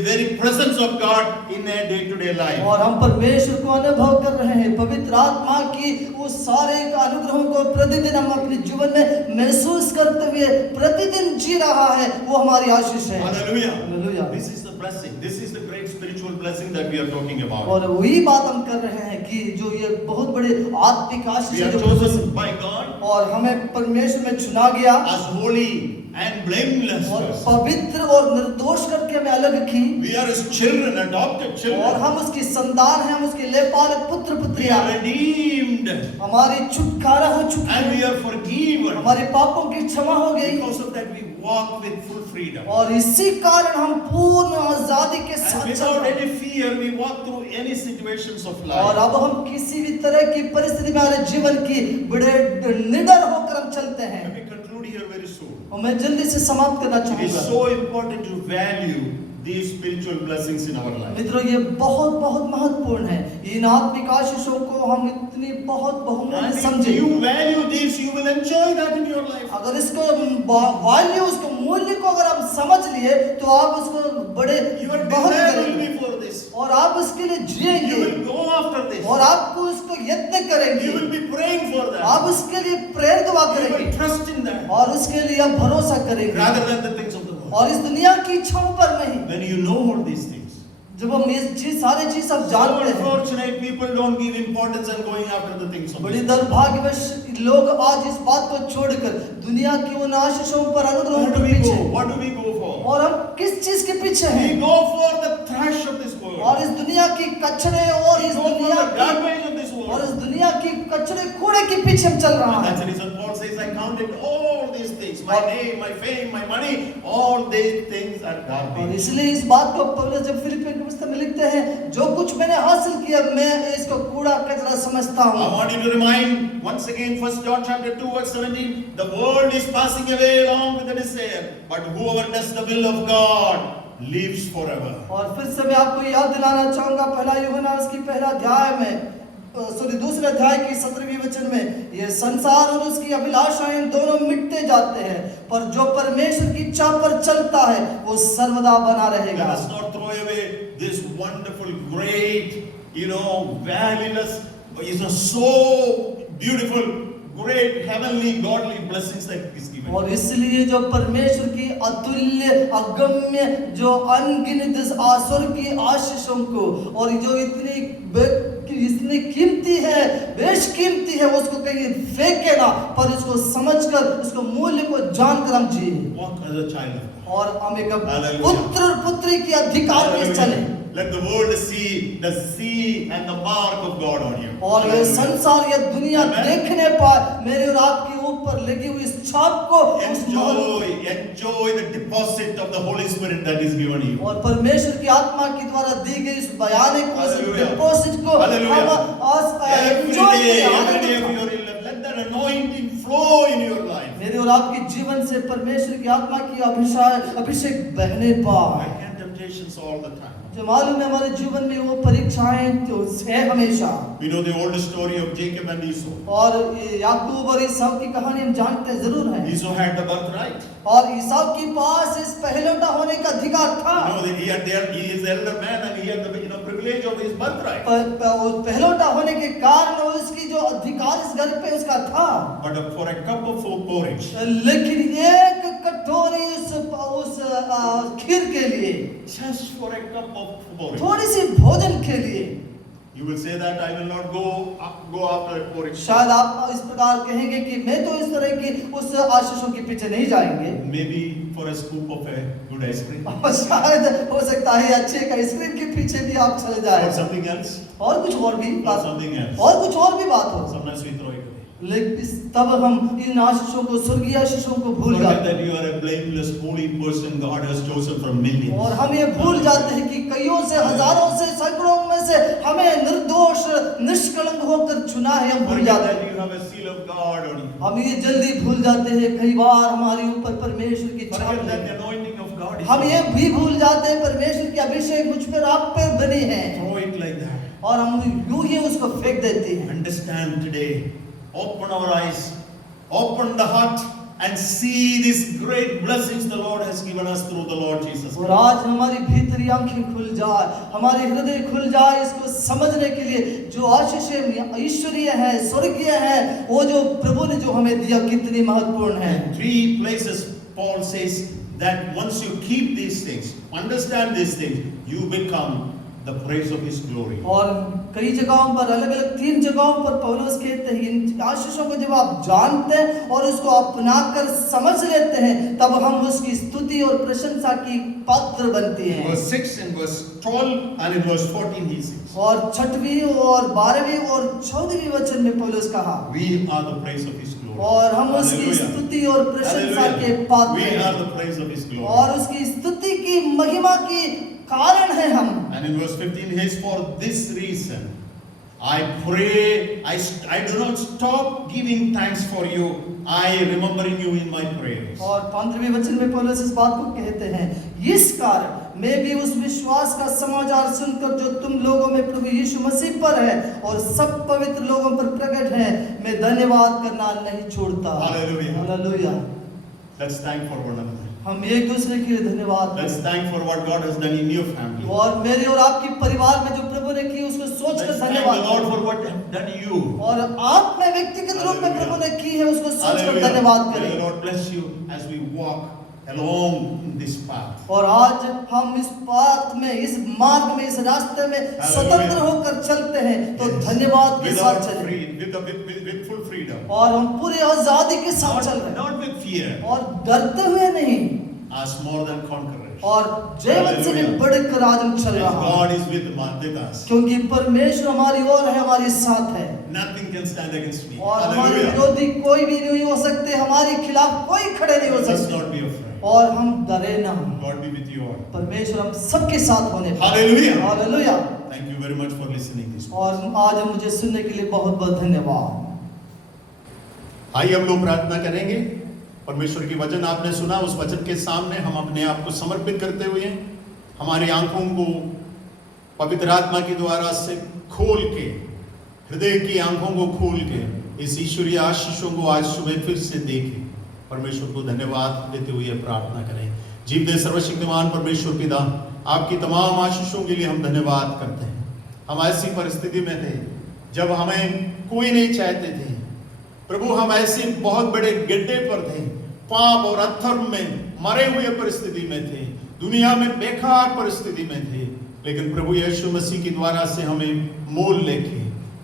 very presence of God in a day-to-day life. और हम परमेश्वर को अनुभव कर रहे हैं, पवित्र आत्मा की उस सारे अनुग्रहों को प्रतिदिन हम अपने जीवन में महसूस करते हुए प्रतिदिन जी रहा है, वो हमारी आशीष है। Hallelujah. Hallelujah. This is the blessing. This is the great spiritual blessing that we are talking about. और वही बात हम कर रहे हैं कि जो ये बहुत बड़े आत्मिक आशीष We है are जो chosen by God और हमें परमेश्वर में चुना गया as holy and blameless. और पवित्र और निर्दोष करके हमें अलग की। We are His children, adopted और children. हम उसकी संतान हैं, हम उसके लेपालक पुत्र We पुत्रियां are हैं। redeemed हमारी छुटकारा हो चुकी and है, we are forgiven. हमारे पापों की क्षमा हो गई Because of that, we walk with full freedom. और इसी कारण हम पूर्ण आजादी के And साथ चल without रहे हैं। any fear, we walk through any situations of और life. अब हम किसी भी तरह की परिस्थिति में हमारे जीवन की बड़े निडर होकर हम चलते हैं। Let me conclude here very soon. और मैं जल्दी से समाप्त करना It is चाहूंगा। so important to value these spiritual blessings in our life. मित्रों ये बहुत बहुत महत्वपूर्ण है, इन आत्मिक आशीषों को हम इतनी बहुत बहुमूल्य And if समझे। you value this, you will enjoy that in your life. अगर इसको वैल्यू, उसको मूल्य को अगर हम समझ लिए तो आप उसको बड़े Your बहुत desire will करेंगे be for this. और आप उसके लिए You जिएंगे will go after this. और आपको उसको यत्न करेंगे, You will be praying for that. आप उसके लिए प्रेयर दुआ You करेंगे will trust in that और उसके लिए आप भरोसा करेंगे rather than the things of the world. और इस दुनिया की इच्छाओं पर नहीं। When you know all these things, जब हम ये चीज सारे चीज सब so जानते हैं, unfortunate people don't give importance and going after the things of बड़ी this world. दुर्भाग्यवश लोग आज इस बात को छोड़कर दुनिया की उन आशीषों पर अनुग्रहों Where के do we पीछे, go? What do we go for? और हम किस चीज के पीछे We हैं? go for the trash of this world. और इस दुनिया की कचरे और We इस go for दुनिया the की garbage of this और इस world. दुनिया की कचरे कूड़े के पीछे हम चल रहा And है। that's the reason Paul says, I counted all these things, my name, my fame, my money, all these things are और garbage. इसलिए इस बात को पौलुस जब फिलिपियों की पुस्तक में लिखते हैं, जो कुछ मैंने हासिल किया मैं इसको कूड़ा कचरा समझता I हूँ। want you to remind once again 1 John chapter 2 verse 17, the world is passing away along with the desire, but whoever does the will of God lives forever. और फिर से मैं आपको याद दिलाना चाहूंगा पहला यूहन्ना उसकी पहला अध्याय में दूसरे अध्याय की 17वीं वचन में, ये संसार और उसकी अभिलाषाएं दोनों मिटते जाते हैं, पर जो परमेश्वर की इच्छा पर चलता है वो सर्वदा बना Let रहेगा। us not throw away this wonderful, great, valueless, so beautiful, great, heavenly, godly blessings that He's given. और इसलिए जो परमेश्वर की अतुल्य अगम्य जो अनगिनत आसुर की आशीषों को और जो इतनी कीमती है, बेशकीमती है, उसको कहीं फेंके ना, पर उसको समझकर उसको मूल्य को जानकर हम जिए Walk as a child of God. और हम एक Hallelujah. पुत्र और पुत्री के अधिकार में चले Let the world see the seal and the mark of God on you. और ये Hallelujah. संसार या दुनिया Amen. देखने पाए मेरे और आपके ऊपर लगी हुई इस छाप को, उस Enjoy the deposit of the Holy Spirit that is given you. और परमेश्वर की आत्मा के द्वारा दी गई इस बयाने को, इस Hallelujah. डिपॉजिट को Hallelujah. हम Every enjoy day करें, of आनंदित your हों। life, let that anointing flow in your life. मेरे और आपके जीवन से परमेश्वर की आत्मा की अभिषेक बहने I पाए। can't temptations all the time. जो मालूम है हमारे जीवन में वो परीक्षाएं तो है हमेशा। We know the old story of Jacob and Esau. और याकूब और ईसाव की कहानी हम जानते जरूर हैं। Esau had the birthright. और ईसाव के पास इस पहलौठा होने का अधिकार था। You know, he is the elder man and he had the privilege of his birthright. उस पहलौठा होने के कारण उसकी जो अधिकार इस घर पे उसका था। But for a cup of porridge, लेकिन एक कटोरी उस खीर के लिए, just for a cup of porridge, थोड़ी सी भोजन के लिए, you will say that I will not go after that porridge. शायद आप इस प्रकार कहेंगे कि मैं तो इस तरह की उस आशीषों के पीछे नहीं जाएंगे। Maybe for a scoop of a good ice cream. और शायद हो सकता है अच्छे का आइसक्रीम के पीछे भी आप चले Or जाए, something else. और कुछ और भी Or बात, something else. और कुछ और भी बात हो। Sometimes we throw it away. लेकिन तब हम इन आशीषों को, स्वर्गीय आशीषों को भूल Forget जाते हैं। that you are a blameless, holy person God has chosen from millions. और हम ये भूल जाते हैं कि कईयों से, हजारों से, सैकड़ों में से हमें निर्दोष, निष्कलंक होकर चुना है। हम भूल Forget जाते that हैं। you have a seal of God on you. हम ये जल्दी भूल जाते हैं, कई बार हमारे ऊपर परमेश्वर की छाप Forget that है। the anointing of God is हम ये on you. भी भूल जाते हैं परमेश्वर की अभिषेक मुझ पर, आप पर बनी है, Throw it like that. और हम यूं ही उसको फेंक देते हैं। Understand today. Open our eyes. Open the heart and see these great blessings the Lord has given us through the Lord Jesus और Christ. आज हमारी भीतरी आंखें खुल जाए, हमारे हृदय खुल जाए इसको समझने के लिए जो आशीषें ईश्वरीय है, स्वर्गीय है, वो जो प्रभु ने जो हमें दिया कितनी महत्वपूर्ण है। Three places Paul says that once you keep these things, understand these things, you become the praise of His glory. और कई जगहों पर, अलग अलग 3 जगहों पर पौलुस कहते हैं इन आशीषों को जब आप जानते हैं और उसको अपनाकर समझ लेते हैं, तब हम उसकी स्तुति और प्रशंसा की पात्र बनते हैं। Verse 6 and verse 12 and in verse 14 he says, और 6वीं और 12वीं और 14वीं वचन में पौलुस कहा, we are the praise of His glory. और हम उसकी Hallelujah. स्तुति और प्रशंसा के Hallelujah. पात्र We are हैं, the praise of His glory. और उसकी स्तुति की महिमा की कारण है हम। And in verse 15 he says, for this reason I pray, I do not stop giving thanks for you, I remembering you in my prayers. और 15वें वचन में पौलुस इस बात को कहते हैं, इस कारण मैं भी उस विश्वास का समाचार सुनकर जो तुम लोगों में प्रभु यीशु मसीह पर है और सब पवित्र लोगों पर प्रकट है, मैं धन्यवाद करना नहीं छोड़ता। Hallelujah. Hallelujah. Let's thank for one another. हम एक दूसरे के लिए धन्यवाद Let's करें। thank for what God has done in your family. और मेरे और आपके परिवार में जो प्रभु ने की उसको सोचकर Let's thank धन्यवाद the Lord करें। for what He has done in you. और आप में व्यक्तिगत रूप में Hallelujah. प्रभु ने की है उसको सोचकर Hallelujah. धन्यवाद May the करें। Lord bless you as we walk along this path. और आज हम इस पाथ में, इस मार्ग में, इस रास्ते में स्वतंत्र होकर चलते हैं, तो धन्यवाद के साथ Without चलें, with full freedom. और हम पूरी आजादी के साथ चल रहे हैं, Not with fear. और डरते हुए नहीं, As more than conquerors. और जयवंत से भी Hallelujah. बढ़कर आज हम चल As रहा है, God is with us. क्योंकि परमेश्वर हमारी ओर है, हमारे साथ है, Nothing can stand against me. और हमारे Hallelujah. विरोधी कोई भी नहीं हो सकते, हमारे खिलाफ कोई खड़े नहीं हो Let's सकते, not be afraid. और हम डरे ना। God be with you all. परमेश्वर हम सबके साथ होने पाए। Hallelujah. Hallelujah. Thank you very much for listening this. और आज मुझे सुनने के लिए बहुत बहुत धन्यवाद। आइए हम लोग प्रार्थना करेंगे। परमेश्वर की वचन आपने सुना, उस वचन के सामने हम अपने आप को समर्पित करते हुए हमारी आंखों को पवित्र आत्मा के द्वारा से खोल के, हृदय की आंखों को खोल के इस ईश्वरीय आशीषों को आज सुबह फिर से देखें। परमेश्वर को धन्यवाद देते हुए प्रार्थना करें। जीव दे सर्वशक्तिमान परमेश्वर पिता, आपकी तमाम आशीषों के लिए हम धन्यवाद करते हैं। हम ऐसी परिस्थिति में थे जब हमें कोई नहीं चाहते थे प्रभु, हम ऐसे बहुत बड़े गड्ढे पर थे, पाप और अधर्म में मरे हुए परिस्थिति में थे, दुनिया में बेकार परिस्थिति में थे, लेकिन प्रभु यीशु मसीह के द्वारा से हमें मोल लेके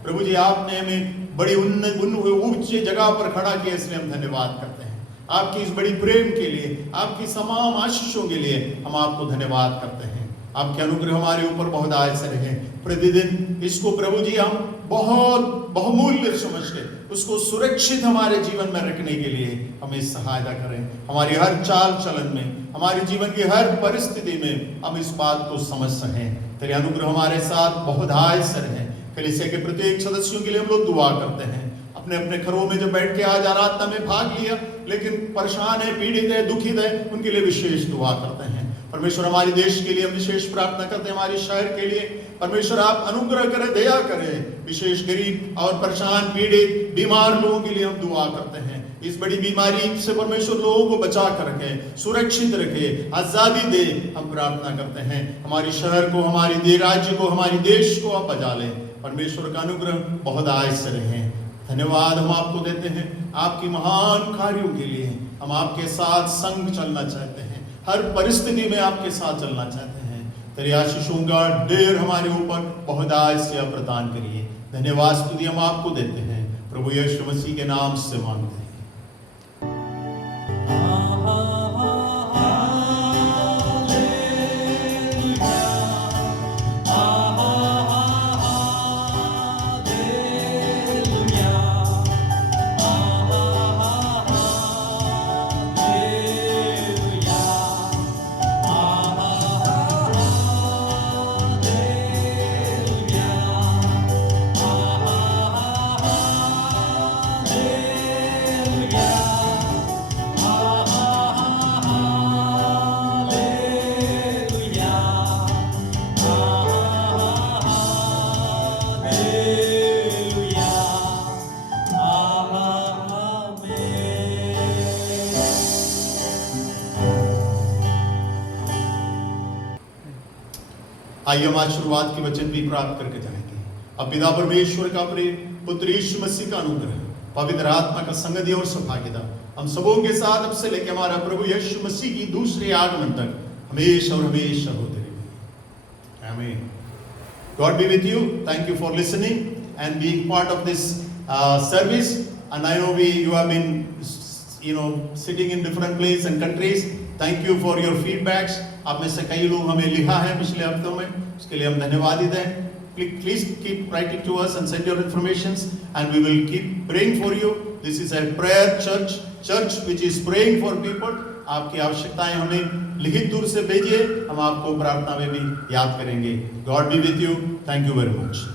प्रभु जी आपने हमें बड़ी ऊंचे जगह पर खड़ा किया, इसलिए हम धन्यवाद करते हैं। आपकी इस बड़ी प्रेम के लिए, आपकी तमाम आशीषों के लिए हम आपको धन्यवाद करते हैं। आपके अनुग्रह हमारे ऊपर बहुत आय से रहे प्रतिदिन। इसको प्रभु जी हम बहुत बहुमूल्य समझ के उसको सुरक्षित हमारे जीवन में रखने के लिए हमें सहायता करें। हमारी हर चाल चलन में, हमारे जीवन की हर परिस्थिति में हम इस बात को समझ सकें। तेरे अनुग्रह हमारे साथ बहुत आय से रहे। कलीसिया के प्रत्येक सदस्यों के लिए हम लोग दुआ करते हैं। अपने अपने घरों में जो बैठ के आज आराधना में भाग लिया लेकिन परेशान है, पीड़ित है, दुखित है, उनके लिए विशेष दुआ करते हैं। परमेश्वर हमारे देश के लिए हम विशेष प्रार्थना करते हैं, हमारे शहर के लिए परमेश्वर आप अनुग्रह करें, दया करें। विशेष गरीब और परेशान, पीड़ित, बीमार लोगों के लिए हम दुआ करते हैं। इस बड़ी बीमारी से परमेश्वर लोगों को बचा कर रखे, सुरक्षित रखे, आजादी दे, हम प्रार्थना करते हैं। हमारे शहर को, हमारे राज्य को, हमारे देश को आप बचा लें। परमेश्वर का अनुग्रह बहुत आय से रहे। धन्यवाद हम आपको देते हैं आपकी महान कार्यों के लिए। हम आपके साथ संग चलना चाहते हैं, हर परिस्थिति में आपके साथ चलना चाहते हैं। तेरे आशीषों का ढेर हमारे ऊपर बहुत आय से आप प्रदान करिए। धन्यवाद स्तुति हम आपको देते हैं, प्रभु यीशु मसीह के नाम से मांगते हैं। आइए हम आशीर्वाद की वचन भी प्राप्त करके जाएंगे। अब पिता परमेश्वर का प्रेम, पुत्र यीशु मसीह का अनुग्रह, पवित्र आत्मा का संगति और सौभाग्यता हम सबों के साथ अब से लेकर हमारा प्रभु यीशु मसीह की दूसरे आगमन तक हमेशा और हमेशा होते रहे। आमीन। God be with you. Thank you for listening and being part of this service. And I know you have been sitting in different places and countries. Thank you for your feedbacks. आप में से कई लोग हमें लिखा है पिछले हफ्तों में, उसके लिए हम धन्यवाद देते हैं। Please keep writing to us and send your informations and we will keep praying for you. This is a prayer church which is praying for people. आपकी आवश्यकताएं हमें लिखित रूप से भेजिए, हम आपको प्रार्थना में भी याद करेंगे। God be with you. Thank you very much.